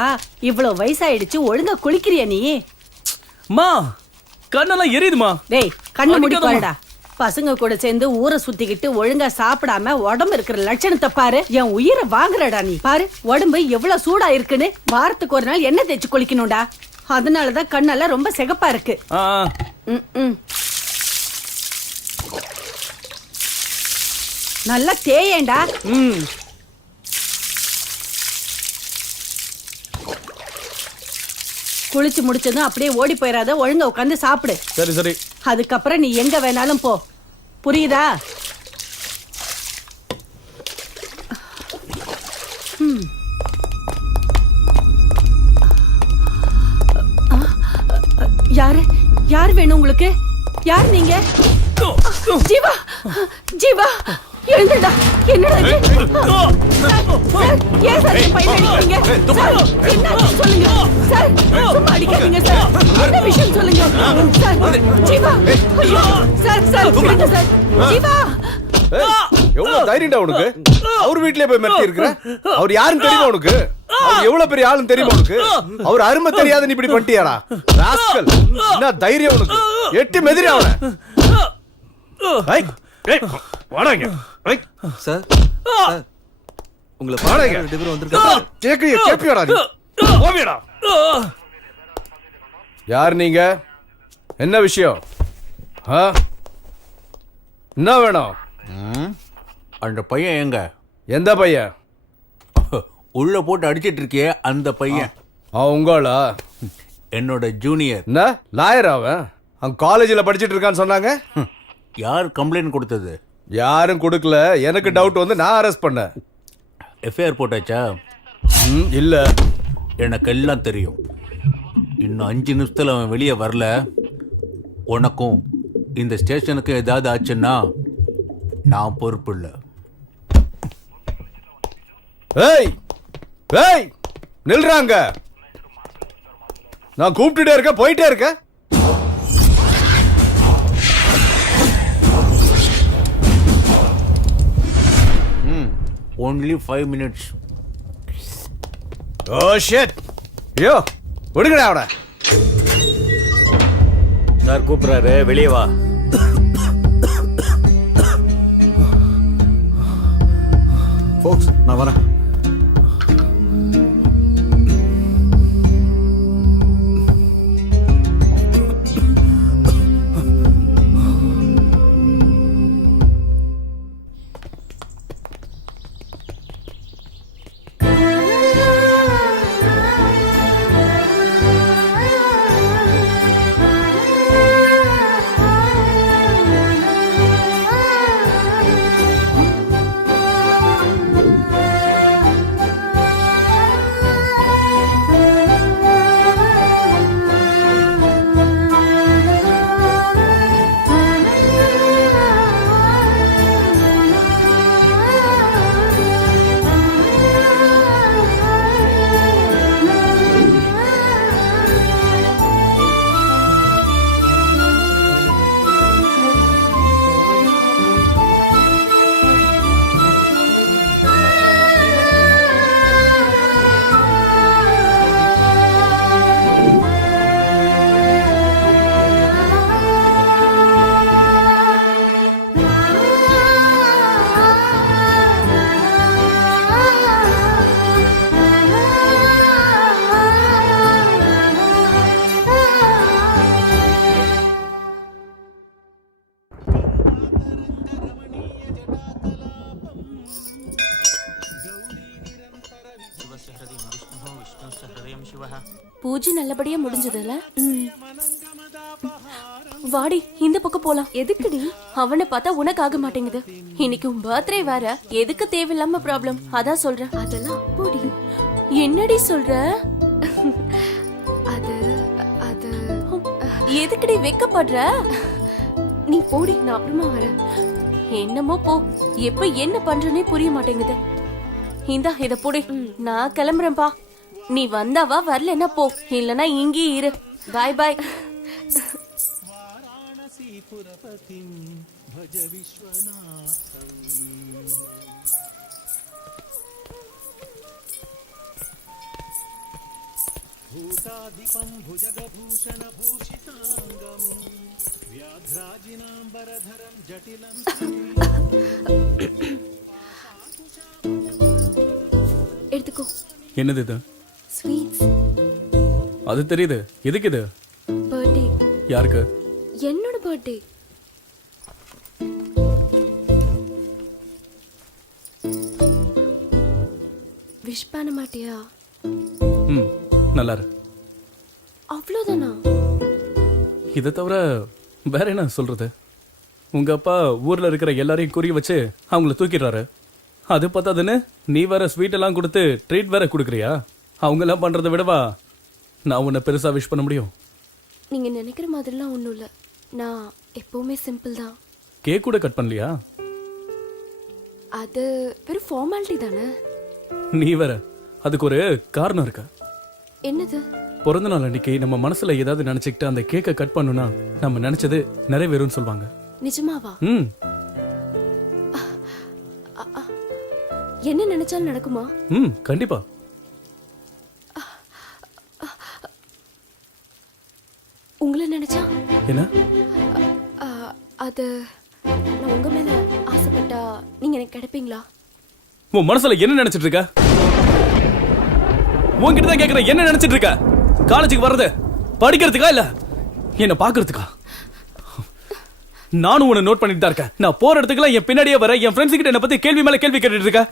இவ்வளவு வயசாயிடுச்சு, ஒழுங்கா குளிக்கிறியா நீ? மா, கண்ணெல்லாம் எரியுதுமா. டேய், கண்ணை மூடி பாருடா. பசங்க கூட சேர்ந்து ஊரை சுத்திக்கிட்டு ஒழுங்கா சாப்பிடாம உடம்பு இருக்கிற லட்சணத்தை பாரு. என் உயிரை வாங்குறடா நீ. பாரு உடம்பு எவ்வளவு சூடா இருக்குன்னு. வாரத்துக்கு ஒரு நாள் எண்ணெய் தேய்ச்சி குளிக்கணும்டா. அதனாலதான் கண்ணெல்லாம் ரொம்ப சிகப்பா இருக்கு. நல்லா தேயேண்டா. குளிச்சு முடிச்சதும் அப்படியே ஓடி போயிடாத, ஒழுங்கா உட்காந்து சாப்பிடு. சரி சரி. அதுக்கப்புறம் நீ எங்க வேணாலும் போ, புரியுதா? யாரு யார் வேணும் உங்களுக்கு? யார் நீங்க? ஜீவா, ஜீவா எழுந்துடா. என்னடா இது? சார், ஏன் சார் என் பையனை அடிக்கிறீங்க? சார், என்னாச்சு சொல்லுங்க. சார், சும்மா அடிக்காதீங்க சார். என்ன விஷயம் சொல்லுங்க. சார், ஜீவா. ஐயோ, சார், சார், விடுங்க சார். ஜீவா. எவ்வளவு தைரியம்டா உனக்கு? அவர் வீட்லயே போய் மிரட்டி இருக்கிற? அவர் யாருன்னு தெரியுமா உனக்கு? அவர் எவ்வளவு பெரிய ஆளுன்னு தெரியுமா உனக்கு? அவர் அருமை தெரியாத நீ இப்படி பண்ணிட்டியாடா ராஸ்கல். என்ன தைரியம் உனக்கு? எட்டி மெதிரி அவன. வாடாங்க. சார் உங்களை வாடாங்க. ரெண்டு பேரும் வந்திருக்காங்க. கேப்பியாடா நீ? போவியடா. யார் நீங்க? என்ன விஷயம்? என்ன வேணும்? அந்த பையன் எங்க? எந்த பையன்? உள்ள போட்டு அடிச்சிட்டு இருக்கியே அந்த பையன். உங்களா? என்னோட ஜூனியர். என்ன லாயர் அவன்? அவன் காலேஜில் படிச்சிட்டு இருக்கான்னு சொன்னாங்க. யார் கம்ப்ளைண்ட் கொடுத்தது? யாரும் கொடுக்கல. எனக்கு டவுட் வந்து நான் அரெஸ்ட் பண்ணேன். எஃப்ஐஆர் போட்டாச்சா? இல்ல. எனக்கு எல்லாம் தெரியும். இன்னும் 5 நிமிஷத்துல அவன் வெளியே வரல, உனக்கும் இந்த ஸ்டேஷனுக்கு ஏதாவது ஆச்சுன்னா நான் பொறுப்பு இல்லை. ஏய் ஏய் நில்றாங்க. நான் கூப்பிட்டுட்டே இருக்க, போயிட்டே இருக்க. only 5 minutes. Oh shit. ஐயோ விடுங்கடா அவனை. சார் கூப்பிடுறாரு, வெளியே வா. ஃபோக்ஸ் நான் வரேன். பூஜை நல்லபடியா முடிஞ்சதுல. வாடி இந்த பக்கம் போலாம். எதுக்குடி? அவனை பார்த்தா உனக்கு ஆக மாட்டேங்குது. இன்னைக்கு உன் பர்த்டே வேற, எதுக்கு தேவையில்லாம ப்ராப்ளம்? அதான் சொல்றேன். அதெல்லாம் போடி. என்னடி சொல்ற? அது அது எதுக்குடி வெக்கப்படுற? நீ போடி, நான் அப்புறமா வரேன். என்னமோ போ. எப்ப என்ன பண்றனே புரிய மாட்டேங்குது. இந்தா இத போடி. நான் கிளம்புறேன்பா. நீ வந்தாவா, வரலன்னா போ. இல்லனா இங்கே இரு. பாய் பாய். எடுத்துக்கோ. என்னது இது? ஸ்வீட்ஸ். அது தெரியுது. எதுக்கு இது? பர்த்டே. யாருக்கு? என்னோட பர்த்டே. விஷ் பண்ண மாட்டியா? நல்லா இரு. அவ்வளவுதானா? இதை தவிர வேற என்ன சொல்றது? உங்க அப்பா ஊர்ல இருக்கிற எல்லாரையும் குறி வச்சு அவங்கள தூக்கிடுறாரு. அது பார்த்தாதுன்னு நீ வேற ஸ்வீட் எல்லாம் கொடுத்து ட்ரீட் வேற கொடுக்குறியா? அவங்க எல்லாம் பண்றதை விடவா நான் உன்னை பெருசா விஷ் பண்ண முடியும்? நீங்க நினைக்கிற மாதிரிலாம் ஒண்ணும் இல்ல. நான் எப்பவுமே சிம்பிள் தான். கேக் கூட கட் பண்ணலையா? அது வெறும் ஃபார்மாலிட்டி தானே. நீ வேற, அதுக்கு ஒரு காரணம் இருக்கு. என்னது? பிறந்த நாள் அன்னைக்கு நம்ம மனசுல ஏதாவது நினைச்சுக்கிட்டு அந்த கேக்கை கட் பண்ணுனா நம்ம நினைச்சது நிறைவேறும்னு சொல்லுவாங்க. நிஜமாவா? என்ன நினைச்சாலும் நடக்குமா? கண்டிப்பா. என்ன? அது நான் உங்க மேல ஆசைப்பட்டா நீங்க எனக்கு கிடைப்பீங்களா? உன் மனசுல என்ன நினைச்சிட்டு இருக்க? உன்கிட்ட தான் கேக்குறேன், என்ன நினைச்சிட்டு இருக்க? காலேஜுக்கு வர்றது படிக்கிறதுக்கா இல்ல என்ன பாக்குறதுக்கா? நானும் உன்னை நோட் பண்ணிட்டு தான் இருக்கேன். நான் போற இடத்துக்குலாம் என் பின்னாடியே வர என் ஃப்ரெண்ட்ஸ் கிட்ட என்ன பத்தி கேள்வி மேல கேள்வி கேட்டுட்டு இருக்க.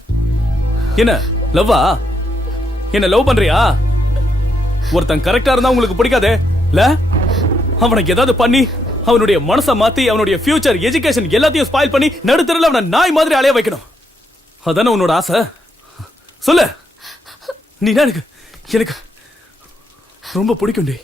என்ன லவ்வா? என்ன லவ் பண்றியா? ஒருத்தன் கரெக்டா இருந்தா உங்களுக்கு பிடிக்காதே இல்ல? அவனுக்கு ஏதாவது பண்ணி அவனுடைய மனசை மாத்தி அவனுடைய ஃபியூச்சர் எஜுகேஷன் எல்லாத்தையும் ஸ்பாயில் பண்ணி நடுத்தரல அவனை நாய் மாதிரி அலைய வைக்கணும். அதானே உன்னோட ஆசை? சொல்லு. நீ எனக்கு எனக்கு ரொம்ப பிடிக்கும்டி.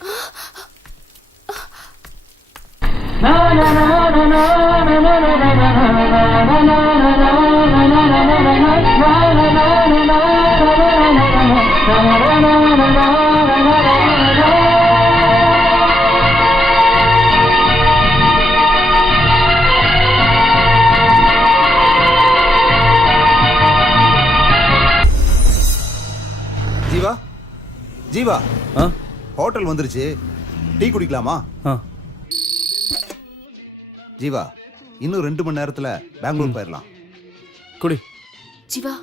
ஜீவா ஜீவா, ஹோட்டல் வந்துருச்சு, டீ குடிக்கலாமா? ஜீவா, இன்னும் 2 மணி நேரத்துல பெங்களூர் போயிடலாம். குடி. ஜீவா.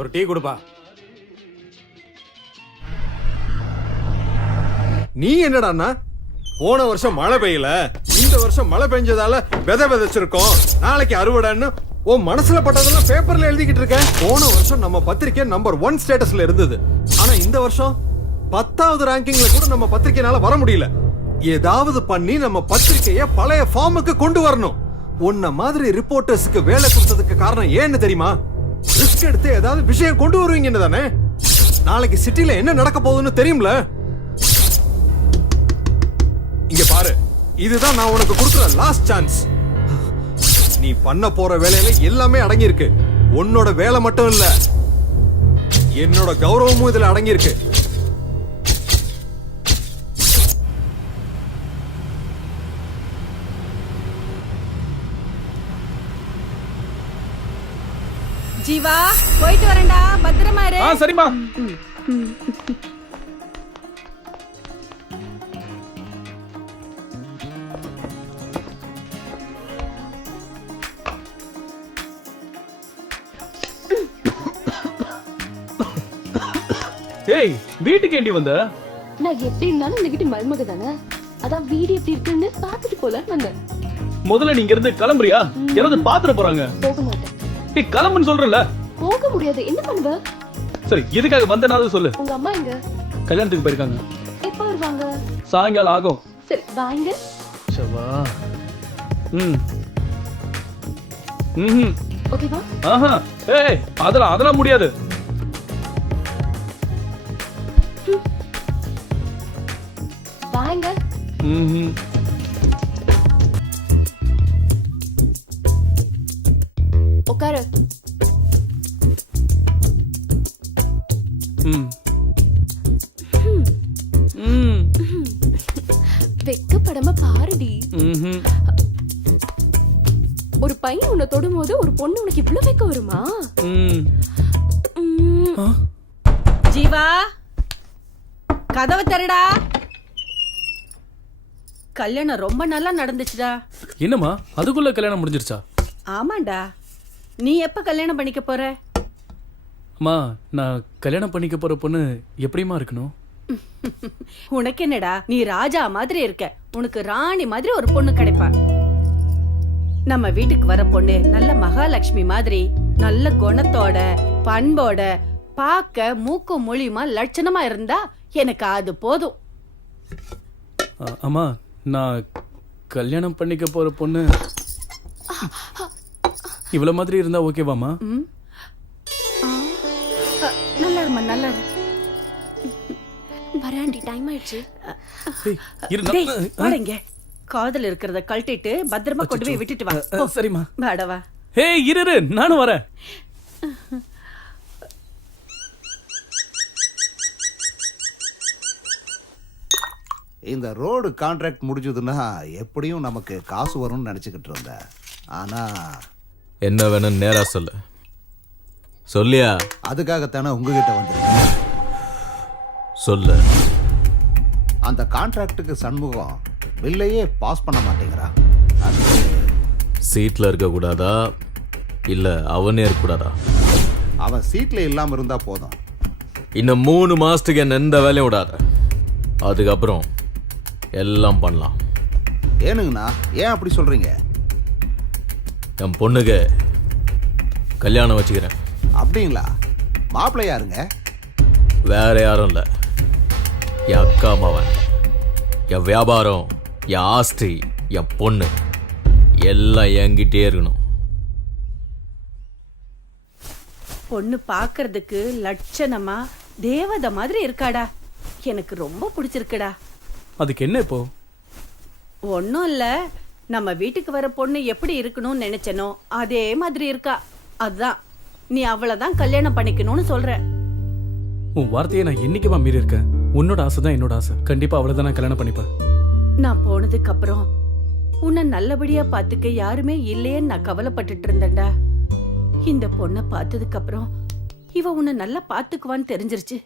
ஒரு டீ கொடுப்பா. நீ என்னடான்னா போன வருஷம் மழை பெய்யல, இந்த வருஷம் மழை பெஞ்சதால விதை விதைச்சிருக்கோம், நாளைக்கு அறுவடைன்னு உன் மனசுல பட்டதெல்லாம் பேப்பர்ல எழுதிக்கிட்டு இருக்க. போன வருஷம் நம்ம பத்திரிக்கை நம்பர் 1 ஸ்டேட்டஸ்ல இருந்தது. ஆனா இந்த வருஷம் 10வது ரேங்கிங்ல கூட நம்ம பத்திரிக்கைனால வர முடியல. ஏதாவது பண்ணி நம்ம பத்திரிக்கைய பழைய ஃபார்முக்கு கொண்டு வரணும். உன்ன மாதிரி ரிப்போர்ட்டர்ஸ்க்கு வேலை கொடுத்ததுக்கு காரணம் ஏன்னு தெரியுமா? ரிஸ்க் எடுத்து ஏதாவது விஷயம் கொண்டு வருவீங்கன்னு தானே. நாளைக்கு சிட்டில என்ன நடக்க போகுதுன்னு தெரியும்ல. இங்க பாரு, இதுதான் நான் உனக்கு கொடுக்கிற லாஸ்ட் சான்ஸ். நீ பண்ண போற வேலையில எல்லாமே அடங்கி இருக்கு. உன்னோட வேலை மட்டும் இல்ல, என்னோட கௌரவமும் இதுல அடங்கி இருக்கு. ஜீவா, போயிட்டு வரேன்டா, பத்திரமா இரு. சரிம்மா. ஏய், வீட்டுக்கு ஏண்டி வந்த? நான் எப்படி இருந்தாலும் இந்த வீட்டு மருமக தானே, அதான் வீடு எப்படி இருக்குன்னு பார்த்துட்டு போலான்னு வந்தேன். முதல்ல நீங்க இருந்து கிளம்புறியா? யாராவது பாத்துற போறாங்க. போக மாட்டேன். ஏய், கிளம்புன்னு சொல்றல. போக முடியாது, என்ன பண்ணுவ? சரி, எதுக்காக வந்தனாவது சொல்லு. உங்க அம்மா எங்க? கல்யாணத்துக்கு போயிருக்காங்க. எப்ப வருவாங்க? சாயங்காலம் ஆகும். சரி, வாங்க. சவா. ஓகேவா? ஆஹா. ஏய், அதெல்லாம் முடியாது. வாங்க. உட்காரு. வெக்கப்படாம பாருடி. ஒரு பையன் உன்னை தொடும் போது ஒரு பொண்ணு உனக்கு இவ்வளவு வெக்க வருமா? ஜீவா, கதவை தரடா. கல்யாணம் ரொம்ப நல்லா நடந்துச்சுடா. என்னம்மா, அதுக்குள்ள கல்யாணம் முடிஞ்சிருச்சா? ஆமாண்டா. நீ எப்ப கல்யாணம் பண்ணிக்க போற? அம்மா, நான் கல்யாணம் பண்ணிக்க போற பொண்ணு எப்படிமா இருக்கணும்? உனக்கு என்னடா, நீ ராஜா மாதிரி இருக்க. உனக்கு ராணி மாதிரி ஒரு பொண்ணு கிடைப்பா. நம்ம வீட்டுக்கு வர பொண்ணு நல்ல மகாலட்சுமி மாதிரி, நல்ல குணத்தோட பண்போட, பார்க்க மூக்கும் மொழியுமா லட்சணமா இருந்தா எனக்கு அது போதும். அம்மா, நான் கல்யாணம் பண்ணிக்க போற பொண்ணு இவ்வளவு மாதிரி இருந்தா ஓகேவாமா? நல்லா இருமா, நல்லா வராண்டி, டைம் ஆயிடுச்சு. வாடங்க. காதல் இருக்கிறத கழட்டிட்டு பத்திரமா கொண்டு போய் விட்டுட்டு வா. சரிம்மா. வாடவா. ஹே, இரு, நானும் வரேன். இந்த ரோடு கான்ட்ராக்ட் முடிஞ்சதுன்னா எப்படியும் நமக்கு காசு வரும்னு நினச்சிக்கிட்டு இருந்தேன். ஆனால் என்ன வேணும்னு நேரா சொல்லு. சொல்லியா? அதுக்காகத்தானே உங்ககிட்ட வந்திருக்கேன். சொல்லு. அந்த கான்ட்ராக்டுக்கு சண்முகம் பில்லையே பாஸ் பண்ண மாட்டேங்கிறான். அது சீட்டில் இருக்கக்கூடாதா இல்லை அவனே இருக்கக்கூடாதா? அவன் சீட்டில் இல்லாமல் இருந்தால் போதும். இன்னும் 3 மாசத்துக்கு என்ன எந்த வேலையும் விடாத. அதுக்கப்புறம் எல்லாம் பண்ணலாம். ஏனுங்கண்ணா, ஏன் அப்படி சொல்கிறீங்க? என் பொண்ணுக்கு கல்யாணம் வச்சுக்கிறேன். அப்படிங்களா? மாப்பிள்ளை யாருங்க? வேற யாரும் இல்லை, என் அக்கா மாவன். என் வியாபாரம், என் ஆஸ்தி, என் பொண்ணு எல்லாம் என்கிட்டே இருக்கணும். பொண்ணு பாக்குறதுக்கு லட்சணமா தேவதை மாதிரி இருக்காடா. எனக்கு ரொம்ப பிடிச்சிருக்குடா. அதுக்கு என்ன இப்போ? ஒன்னும் இல்ல, நம்ம வீட்டுக்கு வர பொண்ணு எப்படி இருக்கணும்னு நினைச்சனோ அதே மாதிரி இருக்கா. அதுதான் நீ அவளதான் கல்யாணம் பண்ணிக்கணும்னு சொல்ற. உன் வார்த்தையை நான் என்னைக்குமா மீறி இருக்கேன்? உன்னோட ஆசை தான் என்னோட ஆசை. கண்டிப்பா அவளை நான் கல்யாணம் பண்ணிப்பேன். நான் போனதுக்கு அப்புறம் உன்னை நல்லபடியா பாத்துக்க யாருமே இல்லையேன்னு நான் கவலைப்பட்டுட்டு இருந்தேன்டா. இந்த பொண்ணை பார்த்ததுக்கு அப்புறம் இவ உன்னை நல்லா பாத்துக்குவான்னு தெரிஞ்சிருச்சு.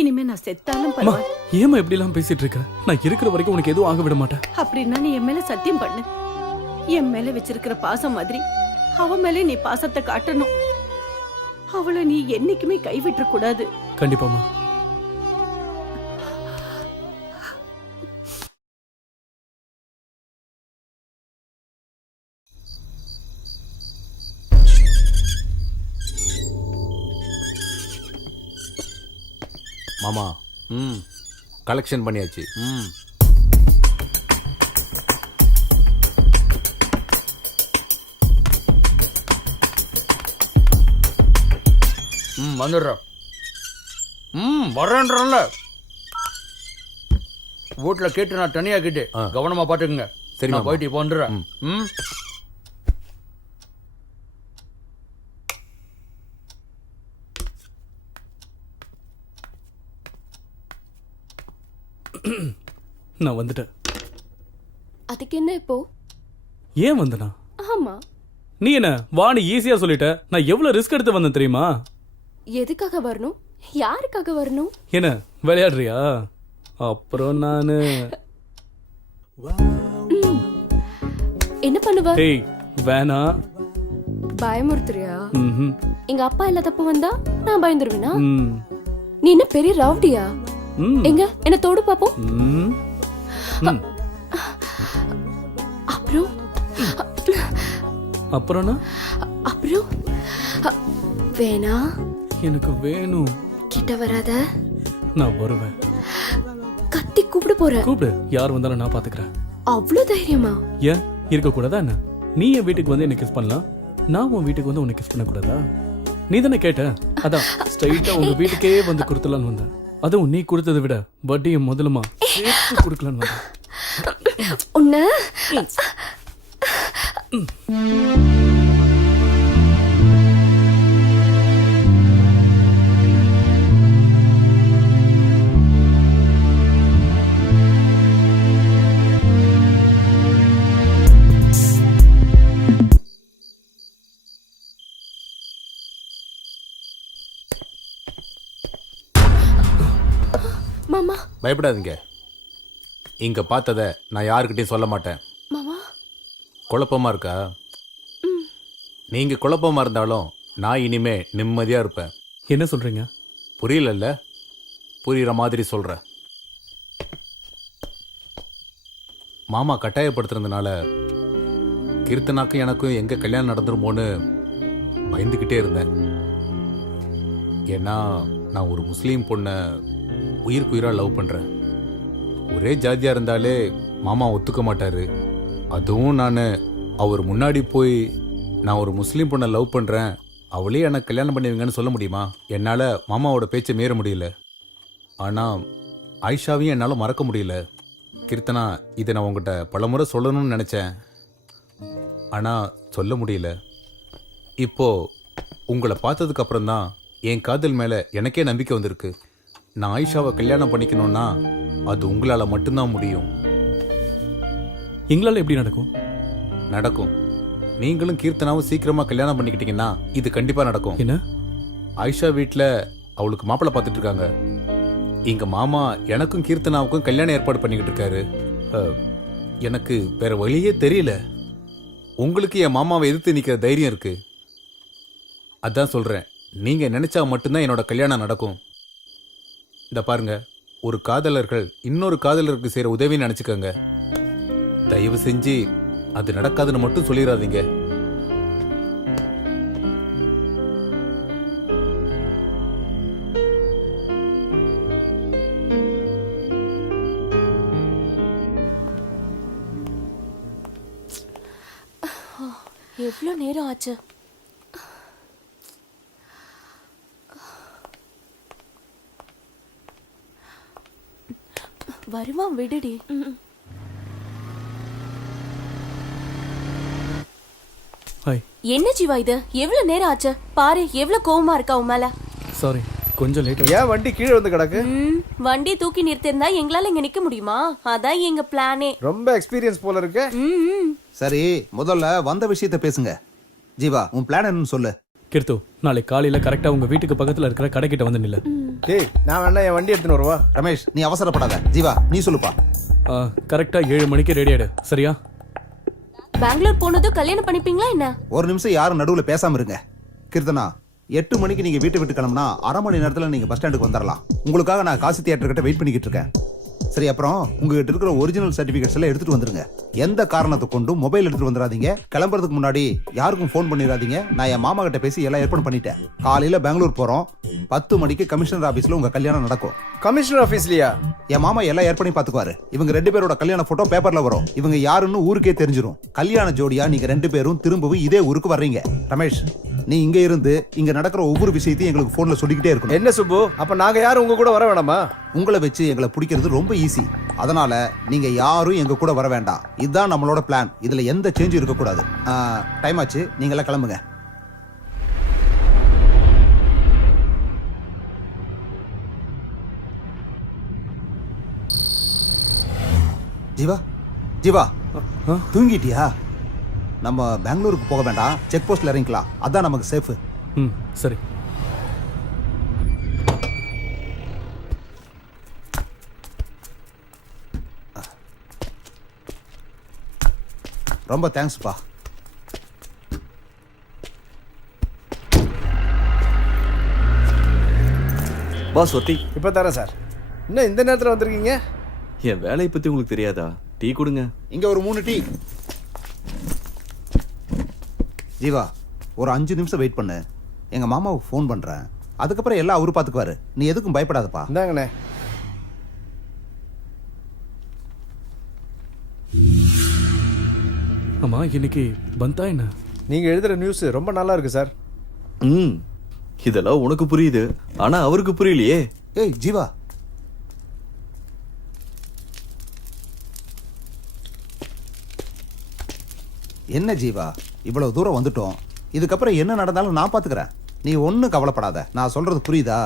இனிமே நான் செத்தாலும் பரவாயில்ல. ஏமா இப்படி எல்லாம் பேசிட்டு இருக்க? நான் இருக்கிற வரைக்கும் உனக்கு எதுவும் ஆக விட மாட்டேன். அப்படின்னா நீ என் மேல சத்தியம் பண்ணு. என் மேல வச்சிருக்கிற பாசம் மாதிரி அவ மேல நீ பாசத்தை காட்டணும். அவளை நீ என்னைக்குமே கைவிட்ட கூடாது. கண்டிப்பாமா. மாமா, கலெக்ஷன் பண்ணியாச்சு. வந்துடுறோம். வர்றேன்றல வீட்டில் கேட்டு நான் தனியா கேட்டு கவனமா பாத்துக்குங்க. சரி, நான் போயிட்டு இப்போ வந்துடுறேன். நான் வந்துட்டேன். அதுக்கு என்ன இப்போ? ஏன் வந்தனா? ஆமா, நீ என்ன வாணி ஈஸியா சொல்லிட்ட. நான் எவ்வளவு ரிஸ்க் எடுத்து வந்தேன் தெரியுமா? எதுக்காக வரணும்? யாருக்காக வரணும்? என்ன விளையாடுறியா? அப்புறம் நானு என்ன பண்ணுவ? ஏய் வேணா. பயமுறுத்துறியா? ம்ஹும். எங்க அப்பா இல்லாதப்ப வந்தா நான் பயந்துருவேனா? ம். நீ என்ன பெரிய ரவுடியா? ம். எங்க என்ன தோடு பாப்போம். ம். ம். அப்புறம் அப்புறம்னா? அப்புறம் வேணா. எனக்கு வேணும். கிட்ட வராத. நான் வருவேன். கத்தி கூப்பிட போற. கூப்பிடு. யார் வந்தாலும் நான் பாத்துக்கிறேன். அவ்வளவு தைரியமா? ஏன் இருக்க கூடாதா என்ன? நீ என் வீட்டுக்கு வந்து என்ன கிஸ் பண்ணலாம், நான் உன் வீட்டுக்கு வந்து உன்னை கிஸ் பண்ண கூடாதா? நீ தானே கேட்ட, அதான் ஸ்ட்ரைட்டா உங்க வீட்டுக்கே வந்து கொடுத்தலான்னு வந்தேன். அதுவும் நீ கொடுத்ததை விட வட்டியும் முதலுமா சேர்த்து கொடுக்கலான்னு வந்தேன். உன்ன மாமா. பயப்படாதீங்க. இங்க பார்த்தத நான் யாருக்கிட்டையும் சொல்ல மாட்டேன். மாமா, குழப்பமா இருக்கா? நீங்க குழப்பமா இருந்தாலும் நான் இனிமே நிம்மதியா இருப்பேன். என்ன சொல்றீங்க? புரியலல்ல? புரியுற மாதிரி சொல்றேன். மாமா கட்டாயப்படுத்துறதுனால கீர்த்தனாக்கும் எனக்கும் எங்க கல்யாணம் நடந்துருமோன்னு பயந்துக்கிட்டே இருந்தேன். ஏன்னா நான் ஒரு முஸ்லீம் பொண்ணை உயிருக்குயிரா லவ் பண்றேன். ஒரே ஜாதியா இருந்தாலே மாமா ஒத்துக்க மாட்டாரு. அதுவும் நான் அவர் முன்னாடி போய் நான் ஒரு முஸ்லீம் பொண்ணை லவ் பண்றேன், அவளே எனக்கு கல்யாணம் பண்ணுவீங்கன்னு சொல்ல முடியுமா? என்னால் மாமாவோட பேச்சை மீற முடியல. ஆனால் ஆயிஷாவையும் என்னால் மறக்க முடியல. கீர்த்தனா, இதை நான் உங்ககிட்ட பலமுறை சொல்லணும்னு நினச்சேன், ஆனால் சொல்ல முடியல. இப்போ உங்களை பார்த்ததுக்கு அப்புறம் தான் என் காதல் மேலே எனக்கே நம்பிக்கை வந்திருக்கு. நான் ஆயிஷாவை கல்யாணம் பண்ணிக்கணும்னா அது உங்களால மட்டும்தான் முடியும். எங்களால எப்படி நடக்கும்? நடக்கும். நீங்களும் கீர்த்தனாவும் சீக்கிரமா கல்யாணம் பண்ணிக்கிட்டீங்கன்னா இது கண்டிப்பா நடக்கும். என்ன? ஆயிஷா வீட்ல அவளுக்கு மாப்பிள்ளை பார்த்துட்டு இருக்காங்க. எங்க மாமா எனக்கும் கீர்த்தனாவுக்கும் கல்யாணம் ஏற்பாடு பண்ணிக்கிட்டு இருக்காரு. எனக்கு வேற வழியே தெரியல. உங்களுக்கு என் மாமாவை எதிர்த்து நிக்கிற தைரியம் இருக்கு. அதான் சொல்றேன், நீங்க நினைச்சா மட்டும்தான் என்னோட கல்யாணம் நடக்கும். இந்த பாருங்க, ஒரு காதலர்கள் இன்னொரு காதலருக்கு செய்யற உதவின்னு நினைச்சுக்கோங்க. தயவு செஞ்சு அது நடக்காதுன்னு மட்டும் சொல்லிடாதீங்க. எவ்வளவு நேரம் ஆச்சு? வருவான், விடுடி. என்ன ஜீவா இது? எவ்வளவு நேரம் ஆச்சு பாரு. எவ்வளவு கோவமா இருக்கா உன் மேல. சாரி, கொஞ்சம் லேட். ஏன் வண்டி கீழே வந்து கிடக்கு? வண்டி தூக்கி நிறுத்திருந்தா எங்களால இங்க நிக்க முடியுமா? அதான் எங்க பிளானே. ரொம்ப எக்ஸ்பீரியன்ஸ் போல இருக்கு. சரி, முதல்ல வந்த விஷயத்த பேசுங்க. ஜீவா, உன் பிளான் என்னன்னு சொல்லு. கீர்த்து, நாளைக்கு காலையில கரெக்டா உங்க வீட்டுக்கு பக்கத்துல இருக்கிற கடைக்கிட்ட வந்து நில்ல. டேய், நான் வேணா என் வண்டி எடுத்துன்னு வருவா. ரமேஷ், நீ அவசரப்படாத. ஜீவா, நீ சொல்லுப்பா. கரெக்டா 7 மணிக்கு ரெடி ஆயிடு, சரியா? பெங்களூர் போனதும் கல்யாணம் பண்ணிப்பீங்களா என்ன? ஒரு நிமிஷம் யாரும் நடுவுல பேசாம இருங்க. கீர்த்தனா, 8 மணிக்கு நீங்க வீட்டை விட்டு கிளம்புனா 1/2 மணி நேரத்துல நீங்க பஸ் ஸ்டாண்டுக்கு வந்துடலாம். உங்களுக்காக நான் காசி தியேட்டர் கிட்ட வெயிட் பண்ணிக்கிட்டு இருக்கேன். சரி, அப்புறம் உங்ககிட்ட இருக்கிற ஒரிஜினல் சர்டிபிகேட்ஸ் எல்லாம் எடுத்துட்டு வந்துருங்க. எந்த காரணத்தை கொண்டும் மொபைல் எடுத்துட்டு வந்துடாதீங்க. கிளம்புறதுக்கு முன்னாடி யாருக்கும் ஃபோன் பண்ணிடாதீங்க. நான் என் மாமா கிட்ட பேசி எல்லாம் ஏற்பாடு பண்ணிட்டேன். காலையில பெங்களூர் போறோம். 10 மணிக்கு கமிஷனர் ஆபீஸ்ல உங்க கல்யாணம் நடக்கும். கமிஷனர் ஆபீஸ்லயா? என் மாமா எல்லாம் ஏற்பாடு பாத்துக்குவாரு. இவங்க 2 பேரோட கல்யாண போட்டோ பேப்பர்ல வரும். இவங்க யாருன்னு ஊருக்கே தெரிஞ்சிடும். கல்யாண ஜோடியா நீங்க 2 பேரும் திரும்பவும் இதே ஊருக்கு வர்றீங்க. ரமேஷ், நீ இங்க இருந்து இங்க நடக்கிற ஒவ்வொரு விஷயத்தையும் எங்களுக்கு போன்ல சொல்லிக்கிட்டே இருக்கணும். என்ன சுப்பு, அப்ப நாங்க யாரும் உங்க கூட வர வேணாமா? உங்களை வச்சு எங்களை பிடிக்கிறது ரொம்ப ஈஸி. அதனால நீங்க யாரும் எங்க கூட வர வேண்டாம். இதுதான் நம்மளோட பிளான். இதுல எந்த சேஞ்சும் இருக்க கூடாது. டைம் ஆச்சு, நீங்க எல்லாம் கிளம்புங்க. ஜீவா, ஜீவா, தூங்கிட்டியா? நம்ம பெங்களூருக்கு போக வேண்டாம், செக் போஸ்ட்ல இறங்கிக்கலாம். அதான் நமக்கு சேஃப். சரி. ரொம்ப தேங்க்ஸ்ப்பா. பாஸ் ஒத்தி. இப்ப தரேன் சார். என்ன இந்த நேரத்துல வந்திருக்கீங்க? என் வேலையை பத்தி உங்களுக்கு தெரியாதா? டீ கொடுங்க. இங்க ஒரு 3 டீ. ஜீவா, ஒரு 5 நிமிஷம் வெயிட் பண்ணு. எங்க மாமாவுக்கு ஃபோன் பண்றேன். அதுக்கப்புறம் எல்லாம் அவரு பாத்துக்குவாரு. நீ எதுக்கும் பயப்படாதப்பா. இந்தாங்கண்ணே. ஆமா, இன்னைக்கு பந்தா என்ன? நீங்க எழுதுற நியூஸ் ரொம்ப நல்லா இருக்கு சார். இதெல்லாம் உனக்கு புரியுது, ஆனா அவருக்கு புரியலையே. ஏய் ஜீவா, என்ன ஜீவா, இவ்வளவு தூரம் வந்துட்டோம். இதுக்கப்புறம் என்ன நடந்தாலும் நான் பாத்துக்கிறேன். நீ ஒன்னும் கவலைப்படாத. நான் சொல்றது புரியுதா?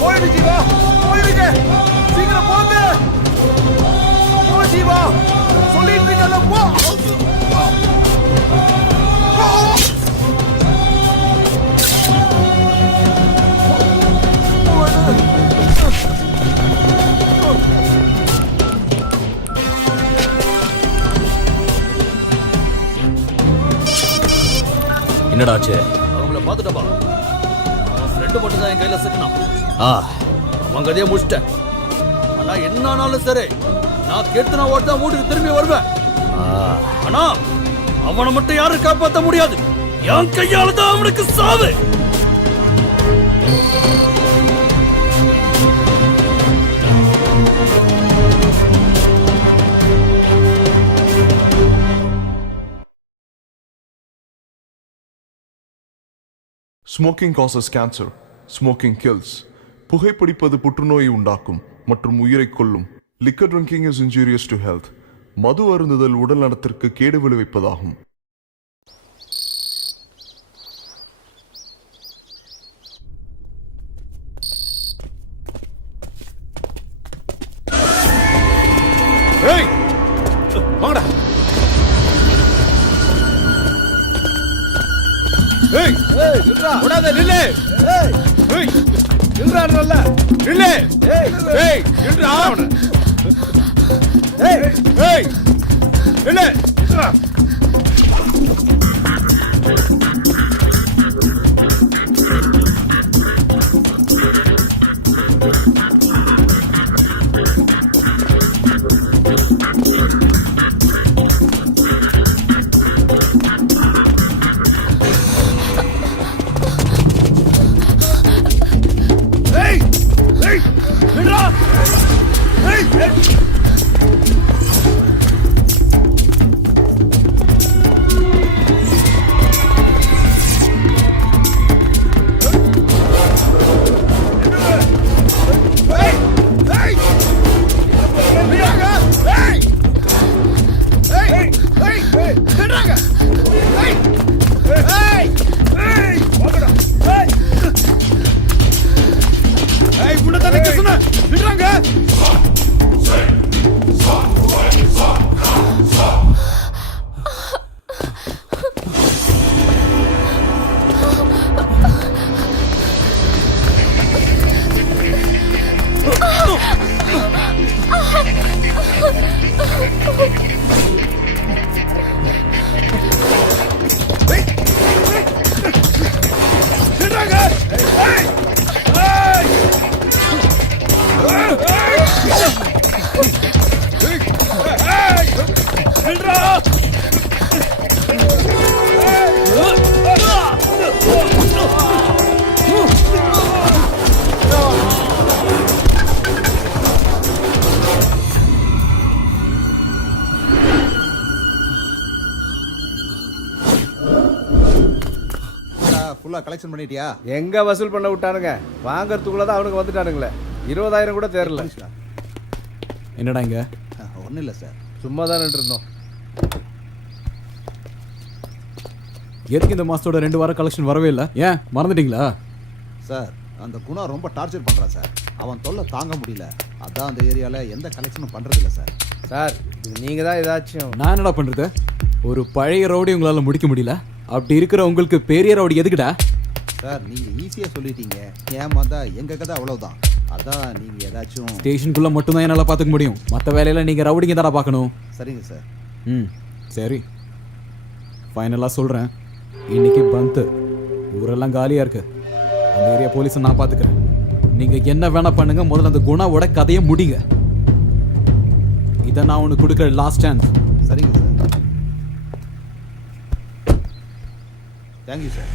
போயிடு ஜீவா, போயிடுங்க. சீக்கிரம் போங்க. போ ஜீவா, சொல்லிட்டு இருக்கல, போ. என்னடாச்சு? அவங்கள பார்த்துட்டப்பா. அவன் ஃப்ரெண்டு மட்டும் தான் என் கையில சிக்கணும். அவன் கதையை முடிச்சிட்டேன். ஆனா என்ன ஆனாலும் சரி, நான் கேட்டு நான் ஓட்டு தான் வீட்டுக்கு திரும்பி வருவேன். ஆனா அவனை மட்டும் யாரும் காப்பாற்ற முடியாது. என் கையால தான் அவனுக்கு சாவு. Smoking causes cancer. Smoking kills. புகைப்பிடிப்பது புற்றுநோயை உண்டாக்கும் மற்றும் உயிரை கொல்லும். Liquor drinking is injurious to health. மது அருந்துதல் உடல் நலத்திற்கு கேடு விளைவிப்பதாகும். ஏய் வாங்கடா. ஏய் ஏய் நில்றா. ஓடாத நில்லு. ஏய் ஏய் நில்றா நல்ல. நில்லு. ஏய் ஏய் நில்றா அவன. ஏய் ஏய் நில்லு. ஏய் ஏய் நில்றா. ஏய் ஃபுல்லா கலெக்ஷன் பண்ணிட்டியா? எங்க வசூல் பண்ண விட்டானுங்க? வாங்கறதுக்குள்ள தான் அவனுக்கு வந்துட்டானுங்களே. 20,000 கூட தேரல. என்னடா இங்க? ஒன்றும் இல்லை சார், சும்மா தான் இருந்தோம். எதுக்கு இந்த மாசத்தோட 2 வார கலெக்ஷன் வரவே இல்லை? ஏன் மறந்துட்டீங்களா? சார் அந்த குணா ரொம்ப டார்ச்சர் பண்ணுறான் சார். அவன் தொல்லை தாங்க முடியல. அதான் அந்த ஏரியாவில் எந்த கலெக்ஷனும் பண்ணுறதில்ல சார். சார் இது நீங்கள் தான் ஏதாச்சும். நான் என்னடா பண்றது? ஒரு பழைய ரவுடி உங்களால முடிக்க முடியல. அப்படி இருக்கிற உங்களுக்கு பெரிய ரவுடி எதுக்குடா? சார் நீங்கள் ஈஸியாக சொல்லிட்டீங்க. ஏமாந்தா எங்கள் கதை அவ்வளோதான். அதான் நீங்கள் ஏதாச்சும். ஸ்டேஷனுக்குள்ள மட்டும்தான் என்னால் பார்த்துக்க முடியும். மற்ற வேலையில நீங்க ரவுடிங்க தானே பார்க்கணும். சரிங்க சார். சரி, ஃபைனலாக சொல்கிறேன். இன்னைக்கு பந்து ஊரெல்லாம் காலியாக இருக்கு. அந்த ஏரியா போலீஸை நான் பார்த்துக்கிறேன். நீங்கள் என்ன வேணா பண்ணுங்க. முதல்ல அந்த குணாவோட கதையை முடிங்க. இதை நான் உனக்கு கொடுக்குற லாஸ்ட் சான்ஸ். சரிங்க sir. Thank you sir.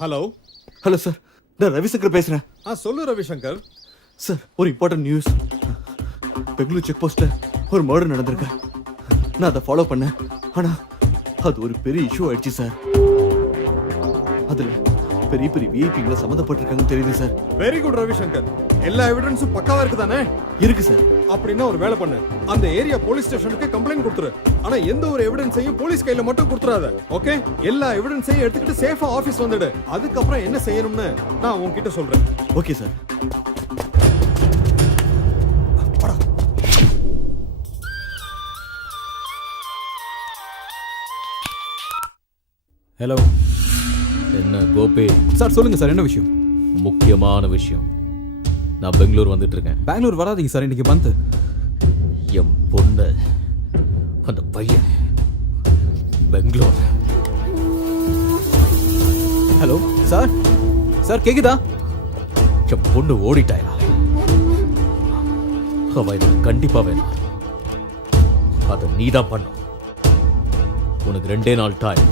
Hello hello sir, நான் ரவிசங்கர் பேசுறேன். சொல்லு ரவிசங்கர். சார் ஒரு இம்பார்ட்டன்ட் நியூஸ். பெங்களூர் செக் போஸ்ட்ல ஒரு மர்டர் நடந்திருக்கு. நான் அதை ஃபாலோ பண்ணேன். ஆனா அது ஒரு பெரிய இஷ்யூ ஆயிடுச்சு சார். அதுல பெரிய பெரிய விஐபிங்களை சம்மந்தப்பட்டிருக்காங்கன்னு தெரியுது சார். Very good Ravishankar. எல்லா எவிடன்ஸும் பக்காவா இருக்குதானே? இருக்கு சார். அப்படின்னா ஒரு வேலை பண்ணு, அந்த ஏரியா போலீஸ் ஸ்டேஷனுக்கு கம்ப்ளைண்ட் கொடுத்துரு. ஆனா எந்த ஒரு எவிடன்ஸையும் போலீஸ் கையில மட்டும் கொடுத்துறாத. ஓகே? எல்லா எவிடன்ஸையும் எடுத்துக்கிட்டு சேஃபா ஆபீஸ் வந்துடு. அதுக்கப்புறம் என்ன செய்யணும்னு நான் உன்கிட்ட சொல்றேன். Okay sir. ஹலோ. என்ன கோபி? சார் சொல்லுங்க சார், என்ன விஷயம்? முக்கியமான விஷயம். நான் பெங்களூர் வந்துட்டு இருக்கேன். பெங்களூர் வராதீங்க சார், இன்னைக்கு பந்த். என் பொண்ணு, அந்த பையன் பெங்களூர். Hello sir. சார் கேக்குதா? என் பொண்ணு ஓடிட்டாயா? அவ எனக்கு கண்டிப்பா வேணும். அதை நீதான் பண்ணும். உனக்கு 2 நாள் டைம்.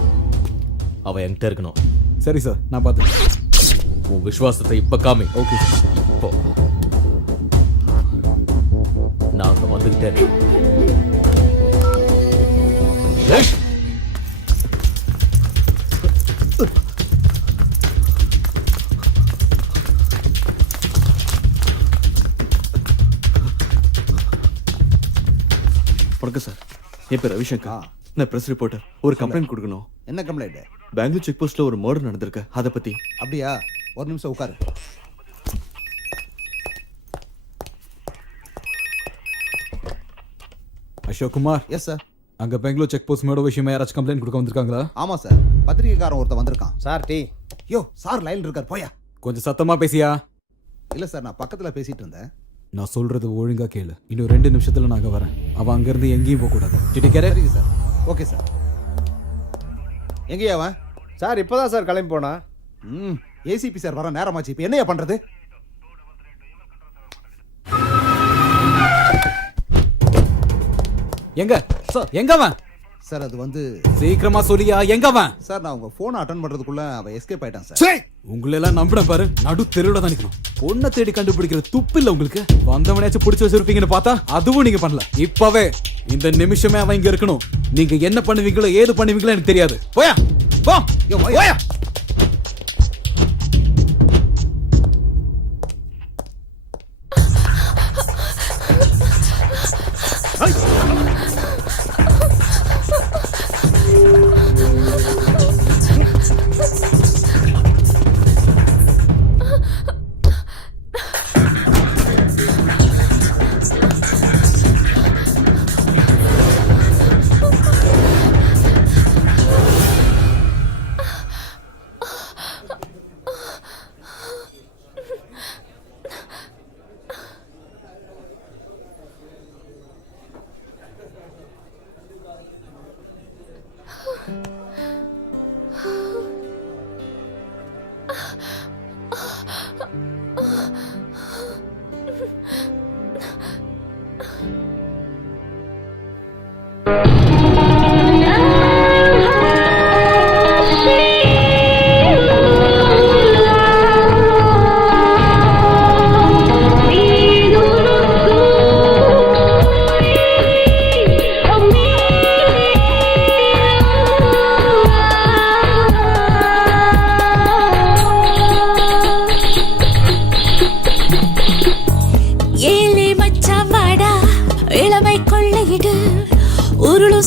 அவ என்கிட்ட இருக்கணும். சரி சார், நான் பார்த்து. உன் விசுவாசத்தை இப்ப காமி. Okay sir. இப்போ நான் அங்க வந்துகிட்டேன். வணக்கம் சார். என் பேர் ரவிசங்கர். நான் பிரஸ் ரிப்போர்ட்டர். ஒரு கம்ப்ளைண்ட் கொடுக்கணும். என்ன கம்ப்ளைண்ட்? பெங்களூர் செக் போஸ்ட்ல ஒரு மர்டர் நடந்திருக்கு, அதை பத்தி. அப்படியா? ஒரு நிமிஷம் உட்காரு. அசோக் குமார். Yes sir. அங்க பெங்களூர் செக் போஸ்ட் மேடோ விஷயமா யாராச்சும் கம்ப்ளைண்ட் கொடுக்க வந்திருக்காங்களா? ஆமா சார், பத்திரிகைக்காரன் ஒருத்தன் வந்திருக்கான். Sir tea. யோ சார் லைன்ல இருக்கார், போயா. கொஞ்சம் சத்தமா பேசியா? இல்ல சார், நான் பக்கத்துல பேசிட்டு இருந்தேன். நான் சொல்றது ஒழுங்கா கேளு. இன்னும் 2 நிமிஷத்துல நாங்க வரேன். அவன் அங்க இருந்து எங்கேயும் போக கூடாது. சரிங்க சார். Okay sir. எங்கேயா அவன்? சார் இப்பதான் சார் கிளம்பி போனா. ஏசிபி சார் வர நேரமாச்சு, இப்ப என்னையா பண்றது? எங்க சார்? எங்க அவன்? சார் அது வந்து சீக்கிரமா சொல்லியா, எங்க அவன்? சார் நான் உங்க போனை அட்டெண்ட் பண்றதுக்குள்ள அவன் எஸ்கேப் ஆயிட்டான் சார். உங்களை எல்லாம் நம்பின பாரு, நடு தெருவுல தான் நிக்கணும். பொண்ணை தேடி கண்டுபிடிக்கிற துப்பு இல்ல உங்களுக்கு. வந்தவனையாச்சும் பிடிச்சு வச்சிருப்பீங்கன்னு பார்த்தா அதுவும் நீங்க பண்ணல. இப்பவே இந்த நிமிஷமே அவன் இங்க இருக்கணும். நீங்க என்ன பண்ணுவீங்களோ ஏது பண்ணுவீங்களோ எனக்கு தெரியாது. போயா போ. போயா.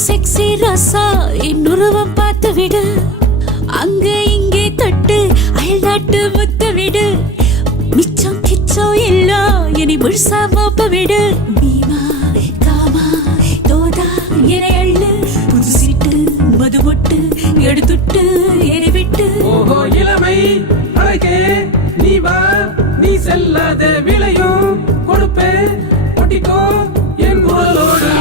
செக்ஸி ரசா இன்னுருவம் பார்த்து விடு. அங்க இங்கே தொட்டு அயல் நாட்டு முத்து விடு. மிச்சம் கிச்சம் எல்லாம் இனி முழுசா மோப்ப விடு. பீமா காமா தோதா என அள்ளு. புது சீட்டு மது மொட்டு எடுத்துட்டு எரிவிட்டு. ஓஹோ இளமை அழகே நீ வா, நீ செல்லாத விளையும் கொடுப்பே ஒட்டிக்கோ என் குரலோடு.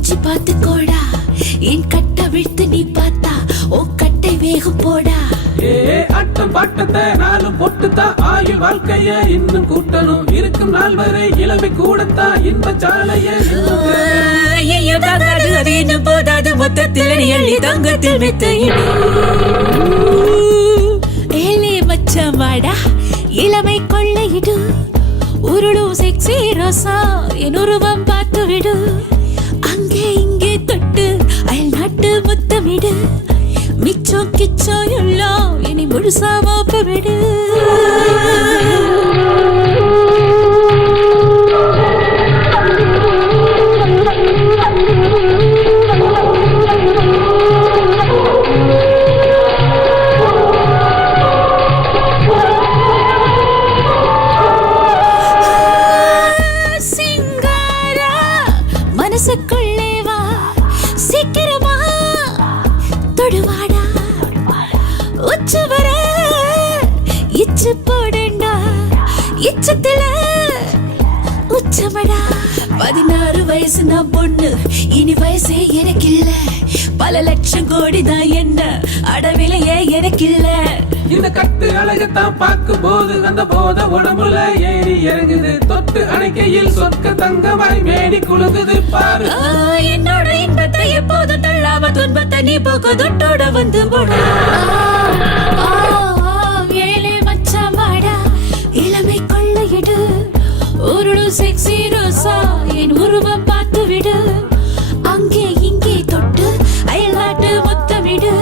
கொஞ்சி பார்த்து கோடா என் கட்ட விழுத்து நீ பார்த்தா ஓ கட்டை வேகம் போடா அட்டம் பாட்டத்தை நாளும் பொட்டுத்தான் ஆயுள் வாழ்க்கைய இன்னும் கூட்டணும் இருக்கும் நாள் வரை இளமை கூடத்தான் இன்ப சாலைய அது இன்னும் போதாது மொத்தத்தில் எள்ளி தங்கத்தில் மெத்தையிடு ஏலே மச்சான் வாடா இளமை கொள்ளையிடு உருளும் செக்ஸி ரோசா என் உருவம் பார்த்து விடு அங்கே இங்கே தொட்டு அயல் நாட்டு முத்தமிடு மிச்சம் கிச்சம் எல்லாம் இனி முழுசா மாப்ப விடு சிங்காரா மனசுக்குள்ளே வா சீக்கிரமா தொடுவாடா உச்சு வர இச்சு போடண்டா இச்சத்துல உச்சமடா 16 வயசு நான் பொண்ணு இனி வயசே எனக்கு இல்ல பல லட்சம் கோடி தான் என்ன அடவிலையே எனக்கு இல்ல இந்த கட்டு அழகத்தான் பார்க்கும் போது அந்த போத உடம்புல ஏறி இறங்குது தொட்டு அணைக்கையில் சொற்க தங்கமாய் மேடி குலுங்குது பாரு என்னோட இன்பத்தை எப்போது தள்ளாம துன்பத்தை நீ போக்கு தொட்டோட வந்து போடா ஏழே மச்சான் வாடா இளமை கொள்ளையிடு உருளு செக்ஸி ரோசா என் உருவம் பார்த்து விடு அங்கே இங்கே தொட்டு அயல்நாட்டு முத்தமிடு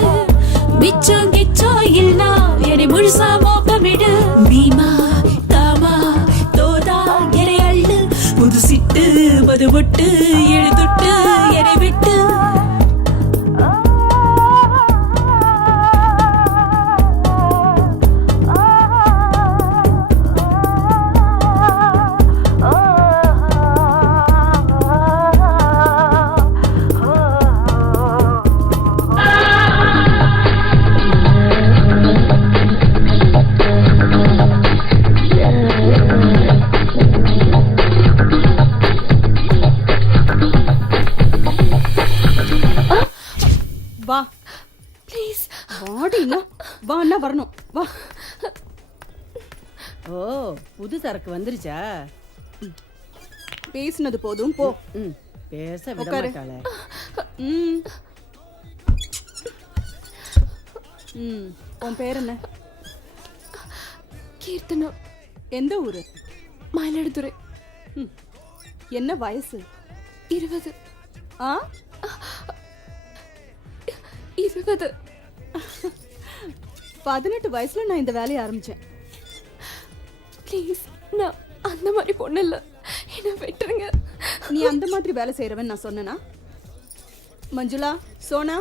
மிச்சம் கிச்சம் இல்லா என்னை முழுசா மோப்பமிடு பீமா காமா தோதா எரை அள்ளு புது சிட்டு மது விட்டு எழுதுட்டு எரை விட்டு வா ப்ளீஸ் வாடினா வா அண்ணா வரணும் வா ஓ புது சரக்கு வந்துருச்சா பேசினது போதும் போ பேச விட உட்காரு. மாட்டாளே உன் பேர் என்ன? கீர்த்தனா. எந்த ஊரு? மயிலாடுதுறை. என்ன வயசு? 20. ஆ 20. 18 வயசுல நான் இந்த வேலையை ஆரம்பிச்சேன். ப்ளீஸ், நான் அந்த மாதிரி பொண்ணு இல்லை, என்ன விட்டுருங்க. நீ அந்த மாதிரி வேலை செய்யறவன் நான் சொன்னேனா? மஞ்சுளா, சோனா,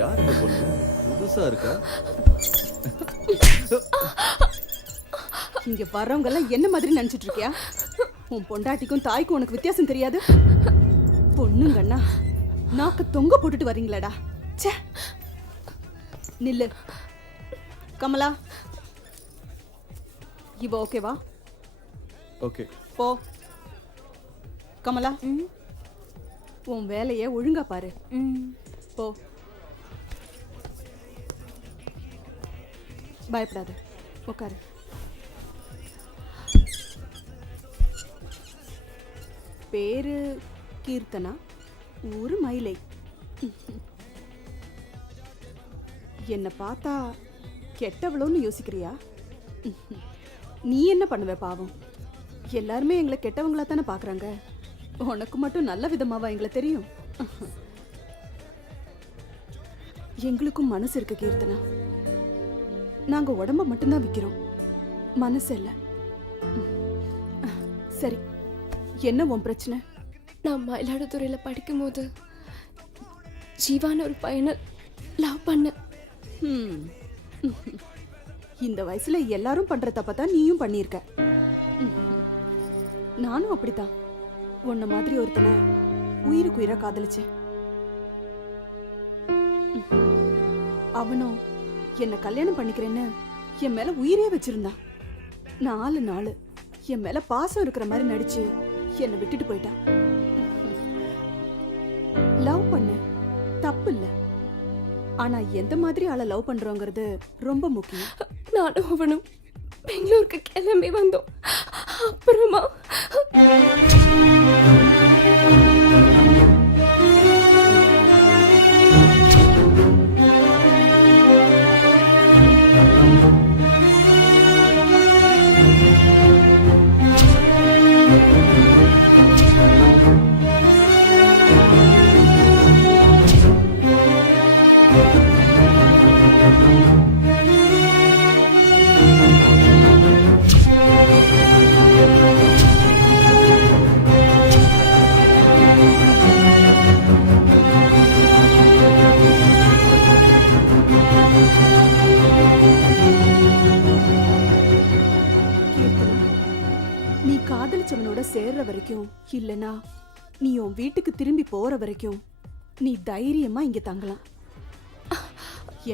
யார் இந்த பொண்ணு? புதுசா இருக்கா? இங்க வர்றவங்க எல்லாம் என்ன மாதிரி நினைச்சிட்டு இருக்கியா? உன் பொண்டாட்டிக்கும் தாய்க்கும் உனக்கு வித்தியாசம் தெரியாது? பொண்ணுங்கண்ணா நாக்கு தொங்க போட்டுட்டு வரீங்களாடா. ச்சே, நில்லு. கமலா, இவ ஓகேவா? ஓகே. போ. கமலா, உன் வேலையை ஒழுங்கா பாரு. போ. பயப்படாத, உட்காரு. பேரு கீர்த்தனா, ஊரு மயிலை. என்ன பார்த்தா கெட்டவளோன்னு யோசிக்கிறியா? நீ என்ன பண்ணுவ பாவம்? எல்லாருமே எங்களை கெட்டவங்களா தானே பாக்குறாங்க. உனக்கு மட்டும் நல்ல விதமாவா எங்களை தெரியும்? எங்களுக்கும் மனசு இருக்கு கீர்த்தனா. நாங்க உடம்ப மட்டும்தான் விக்கிறோம், மனசு இல்ல. சரி, என்ன உன் பிரச்சனை? நான் மயிலாடுதுறையில் படிக்கும்போது ஜீவான ஒரு பையனை லவ் பண்ண. இந்த வயசுல எல்லாரும் பண்ற தப்பதான் நீயும் பண்ணியிருக்க. நானும் அப்படித்தான் உன்ன மாதிரி ஒருத்தனை உயிருக்கு உயிரா காதலிச்சேன். அவனும் என்ன கல்யாணம் பண்ணிக்கிறேன்னு என் மேல உயிரே வச்சிருந்தான். 4 நாள் என் மேல பாசம் இருக்கிற மாதிரி நடிச்சு என்னை விட்டுட்டு போயிட்டான். லவ் பண்ண தப்பு இல்ல, ஆனா எந்த மாதிரி ஆளை லவ் பண்றோங்கிறது ரொம்ப முக்கியம். நானும் அவனும் பெங்களூருக்கு கிளம்பி வந்தோம். அப்புறமா கீர்த்தனா, நீ காதலிச்சவனோட சேர்ற வரைக்கும் இல்லனா நீ உன் வீட்டுக்கு திரும்பி போற வரைக்கும் நீ தைரியமா இங்க தங்கலாம்.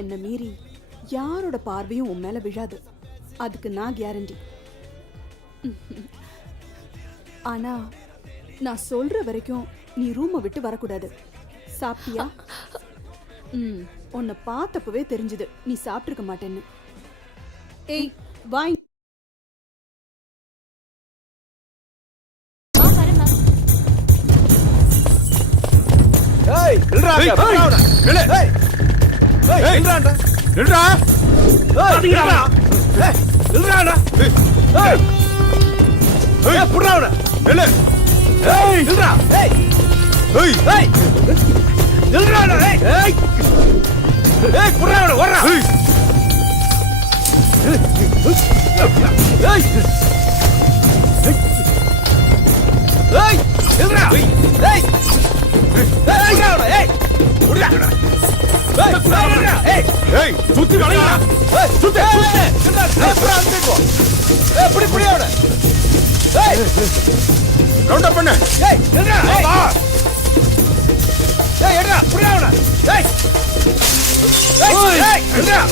என்ன மீறி யாரோட பார்வையும் உன் மேல விழாது, அதுக்கு நான் கேரண்டி. ஆனா நான் சொல்ற வரைக்கும் நீ ரூமை விட்டு வரக்கூடாது. சாப்பிட்டியா? உன்னை பார்த்தப்பவே தெரிஞ்சது நீ சாப்பிட்டிருக்க மாட்டேன்னு. ஏய் வாய். ஏய் நில்றா அங்க, புறாவன. நில்லு. ஏய் ஏய் நில்றாடா. நில்றா. ஏய் நில்றா. ஏய் நில்றாடா. ஏய் ஏய் புறாவன. நில்லு. ஏய் நில்றா. ஏய் ஏய் ஏய் நில்றாடா. ஏய் ஏய் ஏய் புறாவன ஓடுறா. ஏய் ஏய் ஏய் நில்றா. ஏய் ஏய் புறாவன. ஏய் புறாவன. ஏய் புறாவன. ஏய் ஏய் சுத்தி வளையடா. ஏய் சுத்தி சுத்தி. ஏய் புறாவன போ. ஏய் புடி புடியாவன. ஏய் கவுண்ட் அப் பண்ணு. ஏய் நில்றா. வா. ஏய் எடா புறாவன. ஏய் ஏய் ஏய் நில்றா.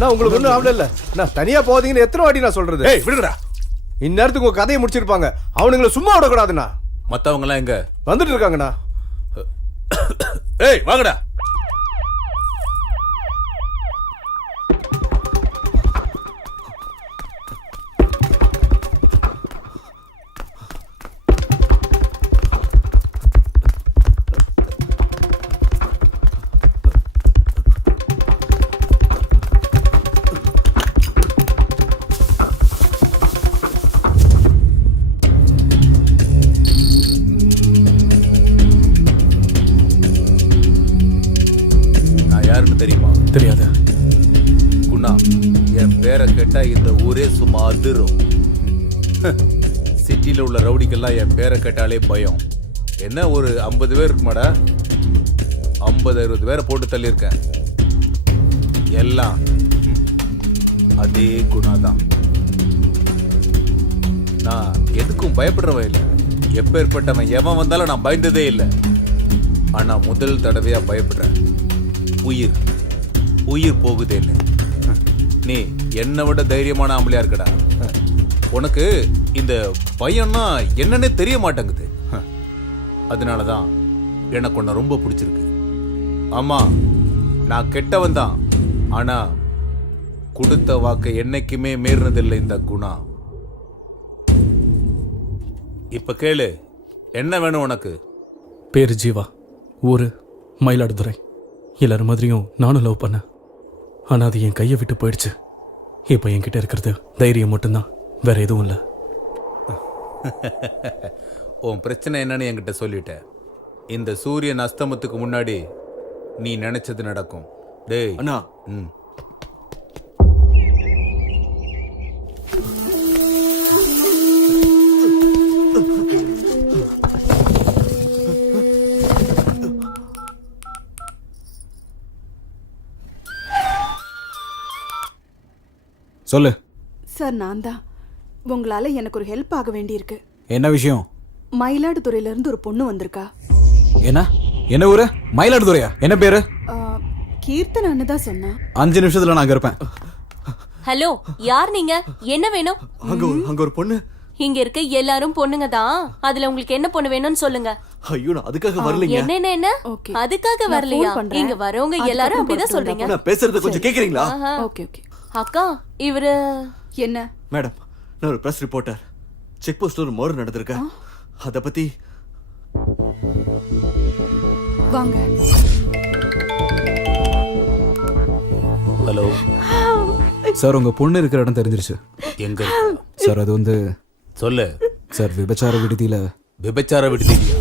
நான் உங்களுக்கு ஒன்றும் ஆகல இல்ல நான் தனியா போதீங்கன்னு எத்தனை வாட்டி நான் சொல்றது? ஏய் விடுங்கடா. இந்நேரத்துக்கு உங்க கதையை முடிச்சிருப்பாங்க. அவனுங்களை சும்மா விடக்கூடாதுண்ணா. மத்தவங்க எல்லாம் எங்க? வந்துட்டு இருக்காங்கண்ணா. ஏய் வாங்கடா. தெரியுமா? தெரியாது. குணா, என் பேரை கேட்டா இந்த ஊரே சும்மா அதிரும். சிட்டில உள்ள ரவுடிக்கெல்லாம் என் பேரை கேட்டாலே பயம். என்ன ஒரு 50 பேர் இருக்குமாடா? 50-60 பேரை போட்டு தள்ளியிருக்கேன். எல்லாம் அதே குணா தான். நான் எதுக்கும் பயப்படுறவன் இல்லை. எப்பேற்பட்டவன் எவன் வந்தாலும் நான் பயந்ததே இல்லை. ஆனா முதல் தடவையா பயப்படுறேன். உயிர் போகுதேன்னு. நீ என்னை விட தைரியமான ஆம்பளையா இருக்கடா. உனக்கு இந்த பயம்னா என்னன்னே தெரிய மாட்டேங்குது. அதனாலதான் எனக்கு உன்னை ரொம்ப பிடிச்சிருக்கு. ஆமா, நான் கெட்டவன் தான். ஆனா கொடுத்த வாக்கை என்னைக்குமே மீறினதில்லை இந்த குணா. இப்ப கேளு, என்ன வேணும் உனக்கு? பேரு ஜீவா, ஊரு மயிலாடுதுறை. எல்லாரும் மாதிரியும் நானும் லவ் பண்ணேன். ஆனா அது என் கையை விட்டு போயிடுச்சு. இப்போ என்கிட்ட இருக்கிறது தைரியம் மட்டும்தான், வேற எதுவும் இல்லை. உன் பிரச்சனை என்னன்னு என்கிட்ட சொல்லிட்ட. இந்த சூரியன் அஸ்தமத்துக்கு முன்னாடி நீ நினைச்சது நடக்கும். டேய் அண்ணா. சொல்லு சார். நான் தான். உங்களால எனக்கு ஒரு ஹெல்ப் ஆக வேண்டியிருக்கு. என்ன விஷயம்? மயிலாடுதுறையில இருந்து ஒரு பொண்ணு வந்திருக்கா. என்ன ஊரு? மயிலாடுதுறையா? என்ன பேரு? கீர்த்தனான்னு தான் சொன்னா. 5 நிமிஷத்துல நான் அங்க இருப்பேன். ஹலோ, யார் நீங்க? என்ன வேணும்? அங்க ஒரு பொண்ணு. இங்க இருக்க எல்லாரும் பொண்ணுங்க தான். அதுல உங்களுக்கு என்ன பொண்ணு வேணும்னு சொல்லுங்க. ஐயோ, நான் அதுக்காக வரலைங்க. என்ன அதுக்காக வரலையா? இங்க வரவங்க எல்லாரும் அப்படிதான் சொல்றீங்க. நான் பேசுறது கொஞ்சம் கேக்குறீங்களா? Okay okay. அக்கா, இவரு என்ன? மேடம், நான் ஒரு பிரஸ் ரிப்போர்ட்டர். செக் போஸ்ட்ல ஒரு மர்டர் நடந்திருக்கு. அத பத்தி வாங்க. ஹலோ சார், உங்க பொண்ணு இருக்கிற இடம் தெரிஞ்சிருச்சு. எங்க சார்? அது வந்து சொல்லு சார், விபச்சார விடுதியில. விபச்சார விடுதியில?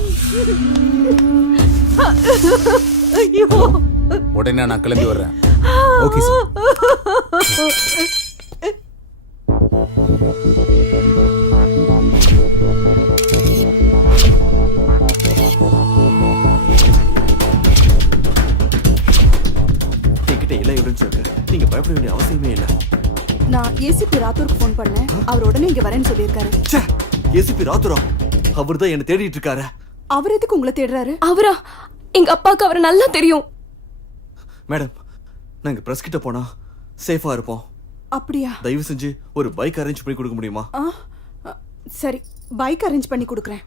உடனே நான் கிளம்பி வர்றேன். Okay sir. என்கிட்ட எல்லா எவிடன்ஸ் இருக்கு. நீங்க பயப்பட வேண்டிய அவசியமே இல்லை. நான் ஏசிபி ராத்தூருக்கு ஃபோன் பண்ணேன். அவர் உடனே இங்க வரேன்னு சொல்லியிருக்காரு. ஏசிபி ராத்துரா? அவர் தான் என்ன தேடிட்டு இருக்காரு. அவர் எதுக்கு உங்களை தேடுறாரு? அவரா? எங்க அப்பாவுக்கு அவரை நல்லா தெரியும். மேடம், நாங்க பிரஸ் கிட்ட போனா சேஃபா இருப்போம். அப்படியா? தயவு செஞ்சு ஒரு பைக் அரேஞ்ச் பண்ணி கொடுக்க முடியுமா? சரி, பைக் அரேஞ்ச் பண்ணி கொடுக்குறேன்.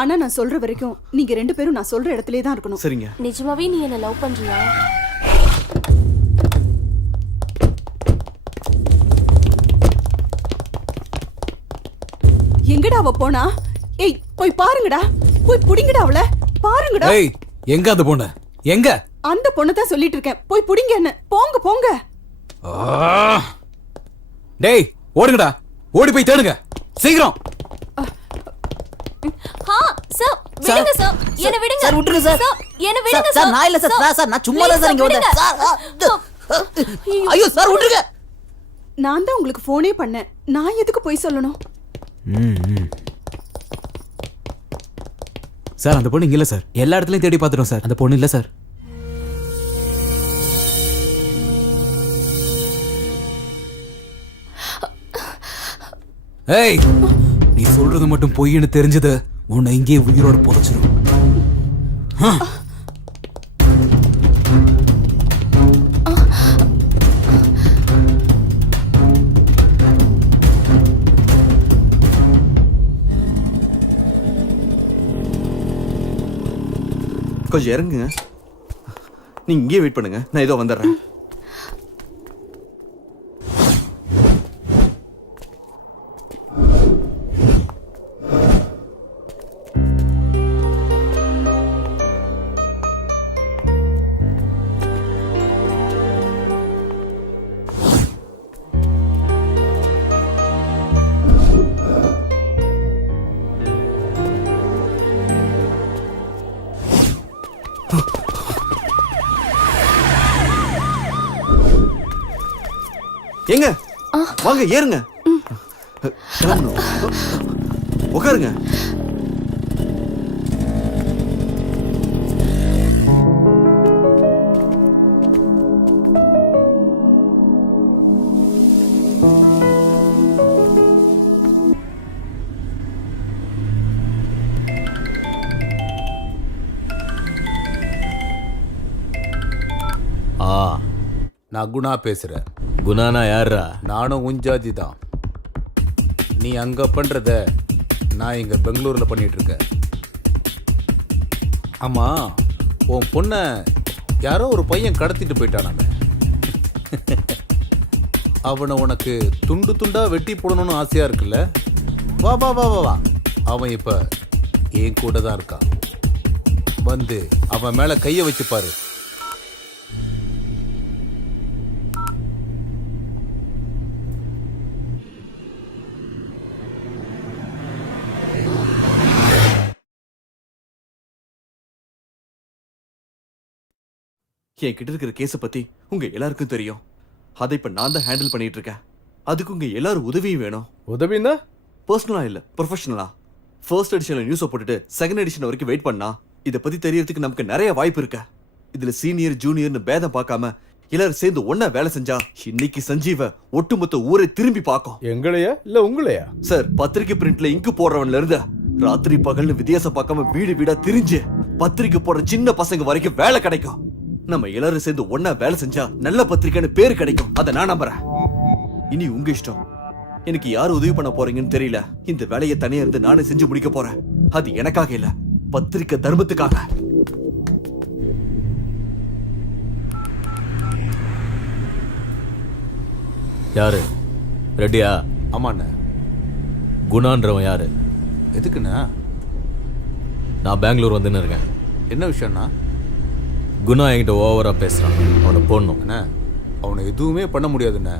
ஆனா நான் சொல்ற வரைக்கும் நீங்க 2 பேரும் நான் சொல்ற இடத்துலயே தான் இருக்கணும். சரிங்க. நிஜமாவே நீ என்ன லவ் பண்றியா? எங்கடா அவ போனா? ஏய், போய் பாருங்கடா. போய் புடிங்கடா அவள. பாருங்கடா. ஏய், எங்க அந்த பொண்ணு? எங்க? அந்த பொண்ணை தான் சொல்லிட்டு இருக்கேன். போய் புடிங்க என்ன. போங்க போங்க. டேய், ஓடுங்கடா. ஓடி போய் தேடுங்க. சீக்கிரம். சார், விடுங்க சார். என்ன விடுங்க. சார், விட்டுருங்க சார். என்ன விடுங்க சார். சார், நான் இல்ல சார். சார், நான் சும்மா தான் சார் இங்க வந்தேன். சார், ஐயோ சார், விட்டுருங்க. நான் தான் உங்களுக்கு போனே பண்ணேன். நான் எதுக்கு போய் சொல்லணும்? சார், அந்த பொண்ணு இங்க இல்ல சார். எல்லா இடத்துலயும் தேடி பார்த்துட்டோம் சார். அந்த பொண்ணு இல்ல சார். ஏய், நீ நீ சொல்றது மட்டும் பொய்ன்னு தெரிஞ்சது உன்னை இங்கே உயிரோட புதைச்சிடும். கொஞ்சம் இறங்குங்க. நீங்க இங்கேயே வெயிட் பண்ணுங்க, நான் ஏதோ வந்துடுறேன். எங்க வாங்க, ஏறுங்க, உட்காருங்க. நான் குணா பேசுறேன். குணானா யாரா? நானும் உஞ்சாதி தான். நீ அங்க பண்றத நான் இங்க பெங்களூர்ல பண்ணிட்டு இருக்கேன். ஆமா, உன் பொண்ண யாரோ ஒரு பையன் கடத்திட்டு போயிட்டானாமே. அவனை உனக்கு துண்டு துண்டா வெட்டி போடணும்னு ஆசையா இருக்குல்ல? வா வா வா வா வா, அவன் இப்ப என் கூட தான் இருக்கான். வந்து அவன் மேல கைய வச்சு பாரு. என் கிட்ட இருக்கிற கேஸ பத்தி உங்க எல்லாருக்கும் தெரியும். அதை இப்ப நான் தான் ஹேண்டில் பண்ணிட்டு இருக்கேன். அதுக்கு உங்க எல்லாரும் உதவியும் வேணும். உதவினா பர்சனலா இல்ல, ப்ரொஃபஷனலா. ஃபர்ஸ்ட் எடிஷன்ல நியூஸை போட்டுட்டு செகண்ட் எடிஷன் வரைக்கும் வெயிட் பண்ணா இதை பத்தி தெரியறதுக்கு நமக்கு நிறைய வாய்ப்பு இருக்கு. இதுல சீனியர் ஜூனியர்னு பேதம் பார்க்காம எல்லாரும் சேர்ந்து ஒன்னா வேலை செஞ்சா இன்னைக்கு சஞ்சீவ ஒட்டுமொத்த ஊரை திரும்பி பார்க்கும். எங்களையா இல்ல உங்களையா? சார், பத்திரிக்கை பிரிண்ட்ல இங்கு போடுறவன்ல இருந்து ராத்திரி பகல்னு வித்தியாசம் பார்க்காம வீடு வீடா திரிஞ்சு பத்திரிக்கை போடுற சின்ன பசங்க வரைக்கும் வேலை கிடைக்கும். நம்ம எல்லாரும் சேர்ந்து ஒன்னா வேலை செஞ்சா நல்ல பத்திரிக்கைன்னு பேரு கிடைக்கும். அதை நான் நம்புறேன். இனி உங்க இஷ்டம். எனக்கு யாரு உதவி பண்ண போறீங்கன்னு தெரியல. இந்த வேலையை தனியா இருந்து நானே செஞ்சு முடிக்க போறேன். அது எனக்காக இல்ல, பத்திரிக்கை தர்மத்துக்காக. யாரு? ரெடியா? ஆமாண்ண. குணான்றவன் யாரு? எதுக்குண்ணா? நான் பெங்களூர் வந்துன்னு இருக்கேன். என்ன விஷயம்னா? குணா என்கிட்ட ஓவரா பேசுறான். அவனை போடணும். அண்ணா, அவனை எதுவுமே பண்ண முடியாதுண்ணே.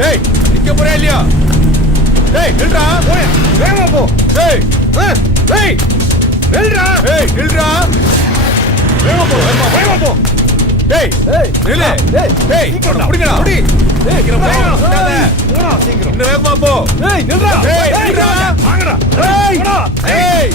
டேய் நிக்க போறே இல்லையா? டேய் நில்றா, போய் வேகமா போ. டேய் டேய் நில்றா, டேய் நில்றா, வேகமா போ, வேகமா போ. டேய் நில்லு, டேய் புடிங்கடா, புடி. டேய் சீக்கிரம் போடா, சீக்கிரம் இன்னும் வேகமா போ. டேய் நில்றா, டேய் நில்றா, வாங்கடா. டேய் டேய்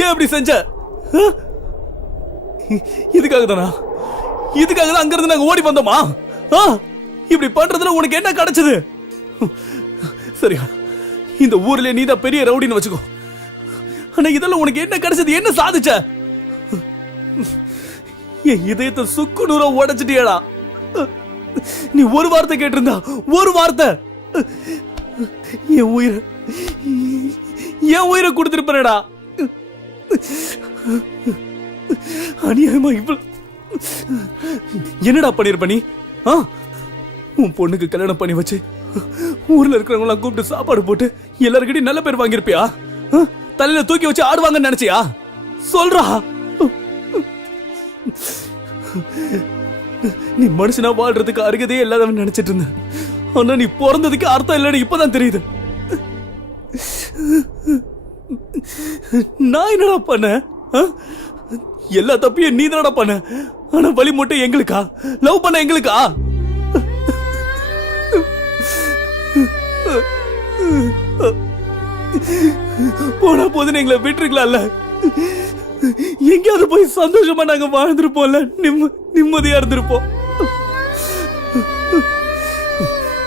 ஏன் அப்படி செஞ்ச? இதுக்காக தானா? இதுக்காக தான் அங்க இருந்து நாங்க ஓடி வந்தோமா? இப்படி பண்றதுல உனக்கு என்ன கிடைச்சது? சரியா, இந்த ஊர்ல நீ தான் பெரிய ரவுடின்னு வச்சுக்கோ. ஆனா இதெல்லாம் உனக்கு என்ன கிடைச்சது? என்ன சாதிச்ச? என் இதயத்தை சுக்கு நூறா உடைச்சிட்டியடா. நீ ஒரு வார்த்தை கேட்டிருந்தா, ஒரு வார்த்தை, என் உயிரை கொடுத்திருப்பேனடா. அநியாயமா இவ்வளவு என்னடா பண்ணிருப்ப நீ? உன் பொண்ணுக்கு கல்யாணம் பண்ணி வச்சு ஊர்ல இருக்கிறவங்க கூப்பிட்டு சாப்பாடு போட்டு எல்லாருக்கிட்டையும் நல்ல பேர் வாங்கிருப்பியா? தலையில தூக்கி வச்சு ஆடுவாங்கன்னு நினைச்சியா? சொல்றா. நீ மனுஷனா வாழ்றதுக்கு அருகதையே இல்லாதவன் நினைச்சிட்டு இருந்த. ஆனா நீ பிறந்ததுக்கு அர்த்தம் இல்லைன்னு இப்பதான் தெரியுது. நான் என்னடா பண்ண? எல்லா தப்பையும் நீ தானடா பண்ண. ஆனா வழி மட்டும் எங்களுக்கா? லவ் பண்ண எங்களுக்கா? போனா போதுன்னு எங்களை விட்டுருக்கலாம்ல. எங்கேயாவது போய் சந்தோஷமா நாங்க வாழ்ந்திருப்போம்ல, நிம்மதியா இருந்திருப்போம்.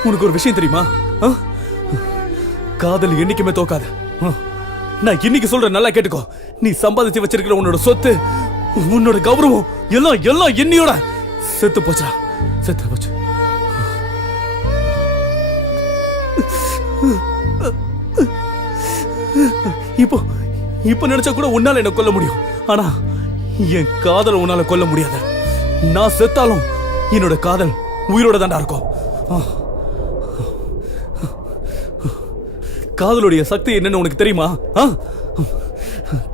உனக்கு ஒரு விஷயம் தெரியுமா? காதல் என்னைக்குமே தோக்காது. நான் இன்னைக்கு சொல்றேன், நல்லா கேட்டுக்கோ. நீ சம்பாதிச்சு வச்சிருக்கிற உன்னோட சொத்து, உன்னோட கௌரவம் எல்லாம் எல்லாம் என்னையோட செத்து போச்சா, செத்து போச்சு. இப்போ இப்ப நினைச்சா கூட உன்னால என்ன கொல்ல முடியும். ஆனா என் காதல் உன்னால கொல்ல முடியாது. நான் செத்தாலும் என்னோட காதல் உயிரோட தாண்டா இருக்கும். காதலுடைய சக்தி என்னன்னு உனக்கு தெரியுமா?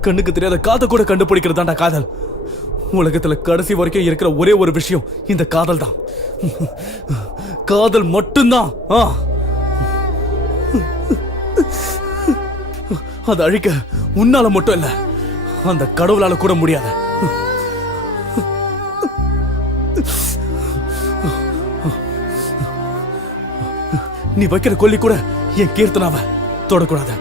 கண்ணுக்கு தெரியாத காதை கூட கண்டுபிடிக்கிறதாண்டா காதல். உலகத்துல கடைசி வரைக்கும் இருக்கிற ஒரே ஒரு விஷயம் இந்த காதல் தான். காதல் மட்டும்தான். அதை அழிக்க உன்னால மட்டும் இல்ல, அந்த கடவுளால கூட முடியாது. நீ வைக்கிற கொல்லி கூட என் கீர்த்தனாவை தொடக்கூடாது.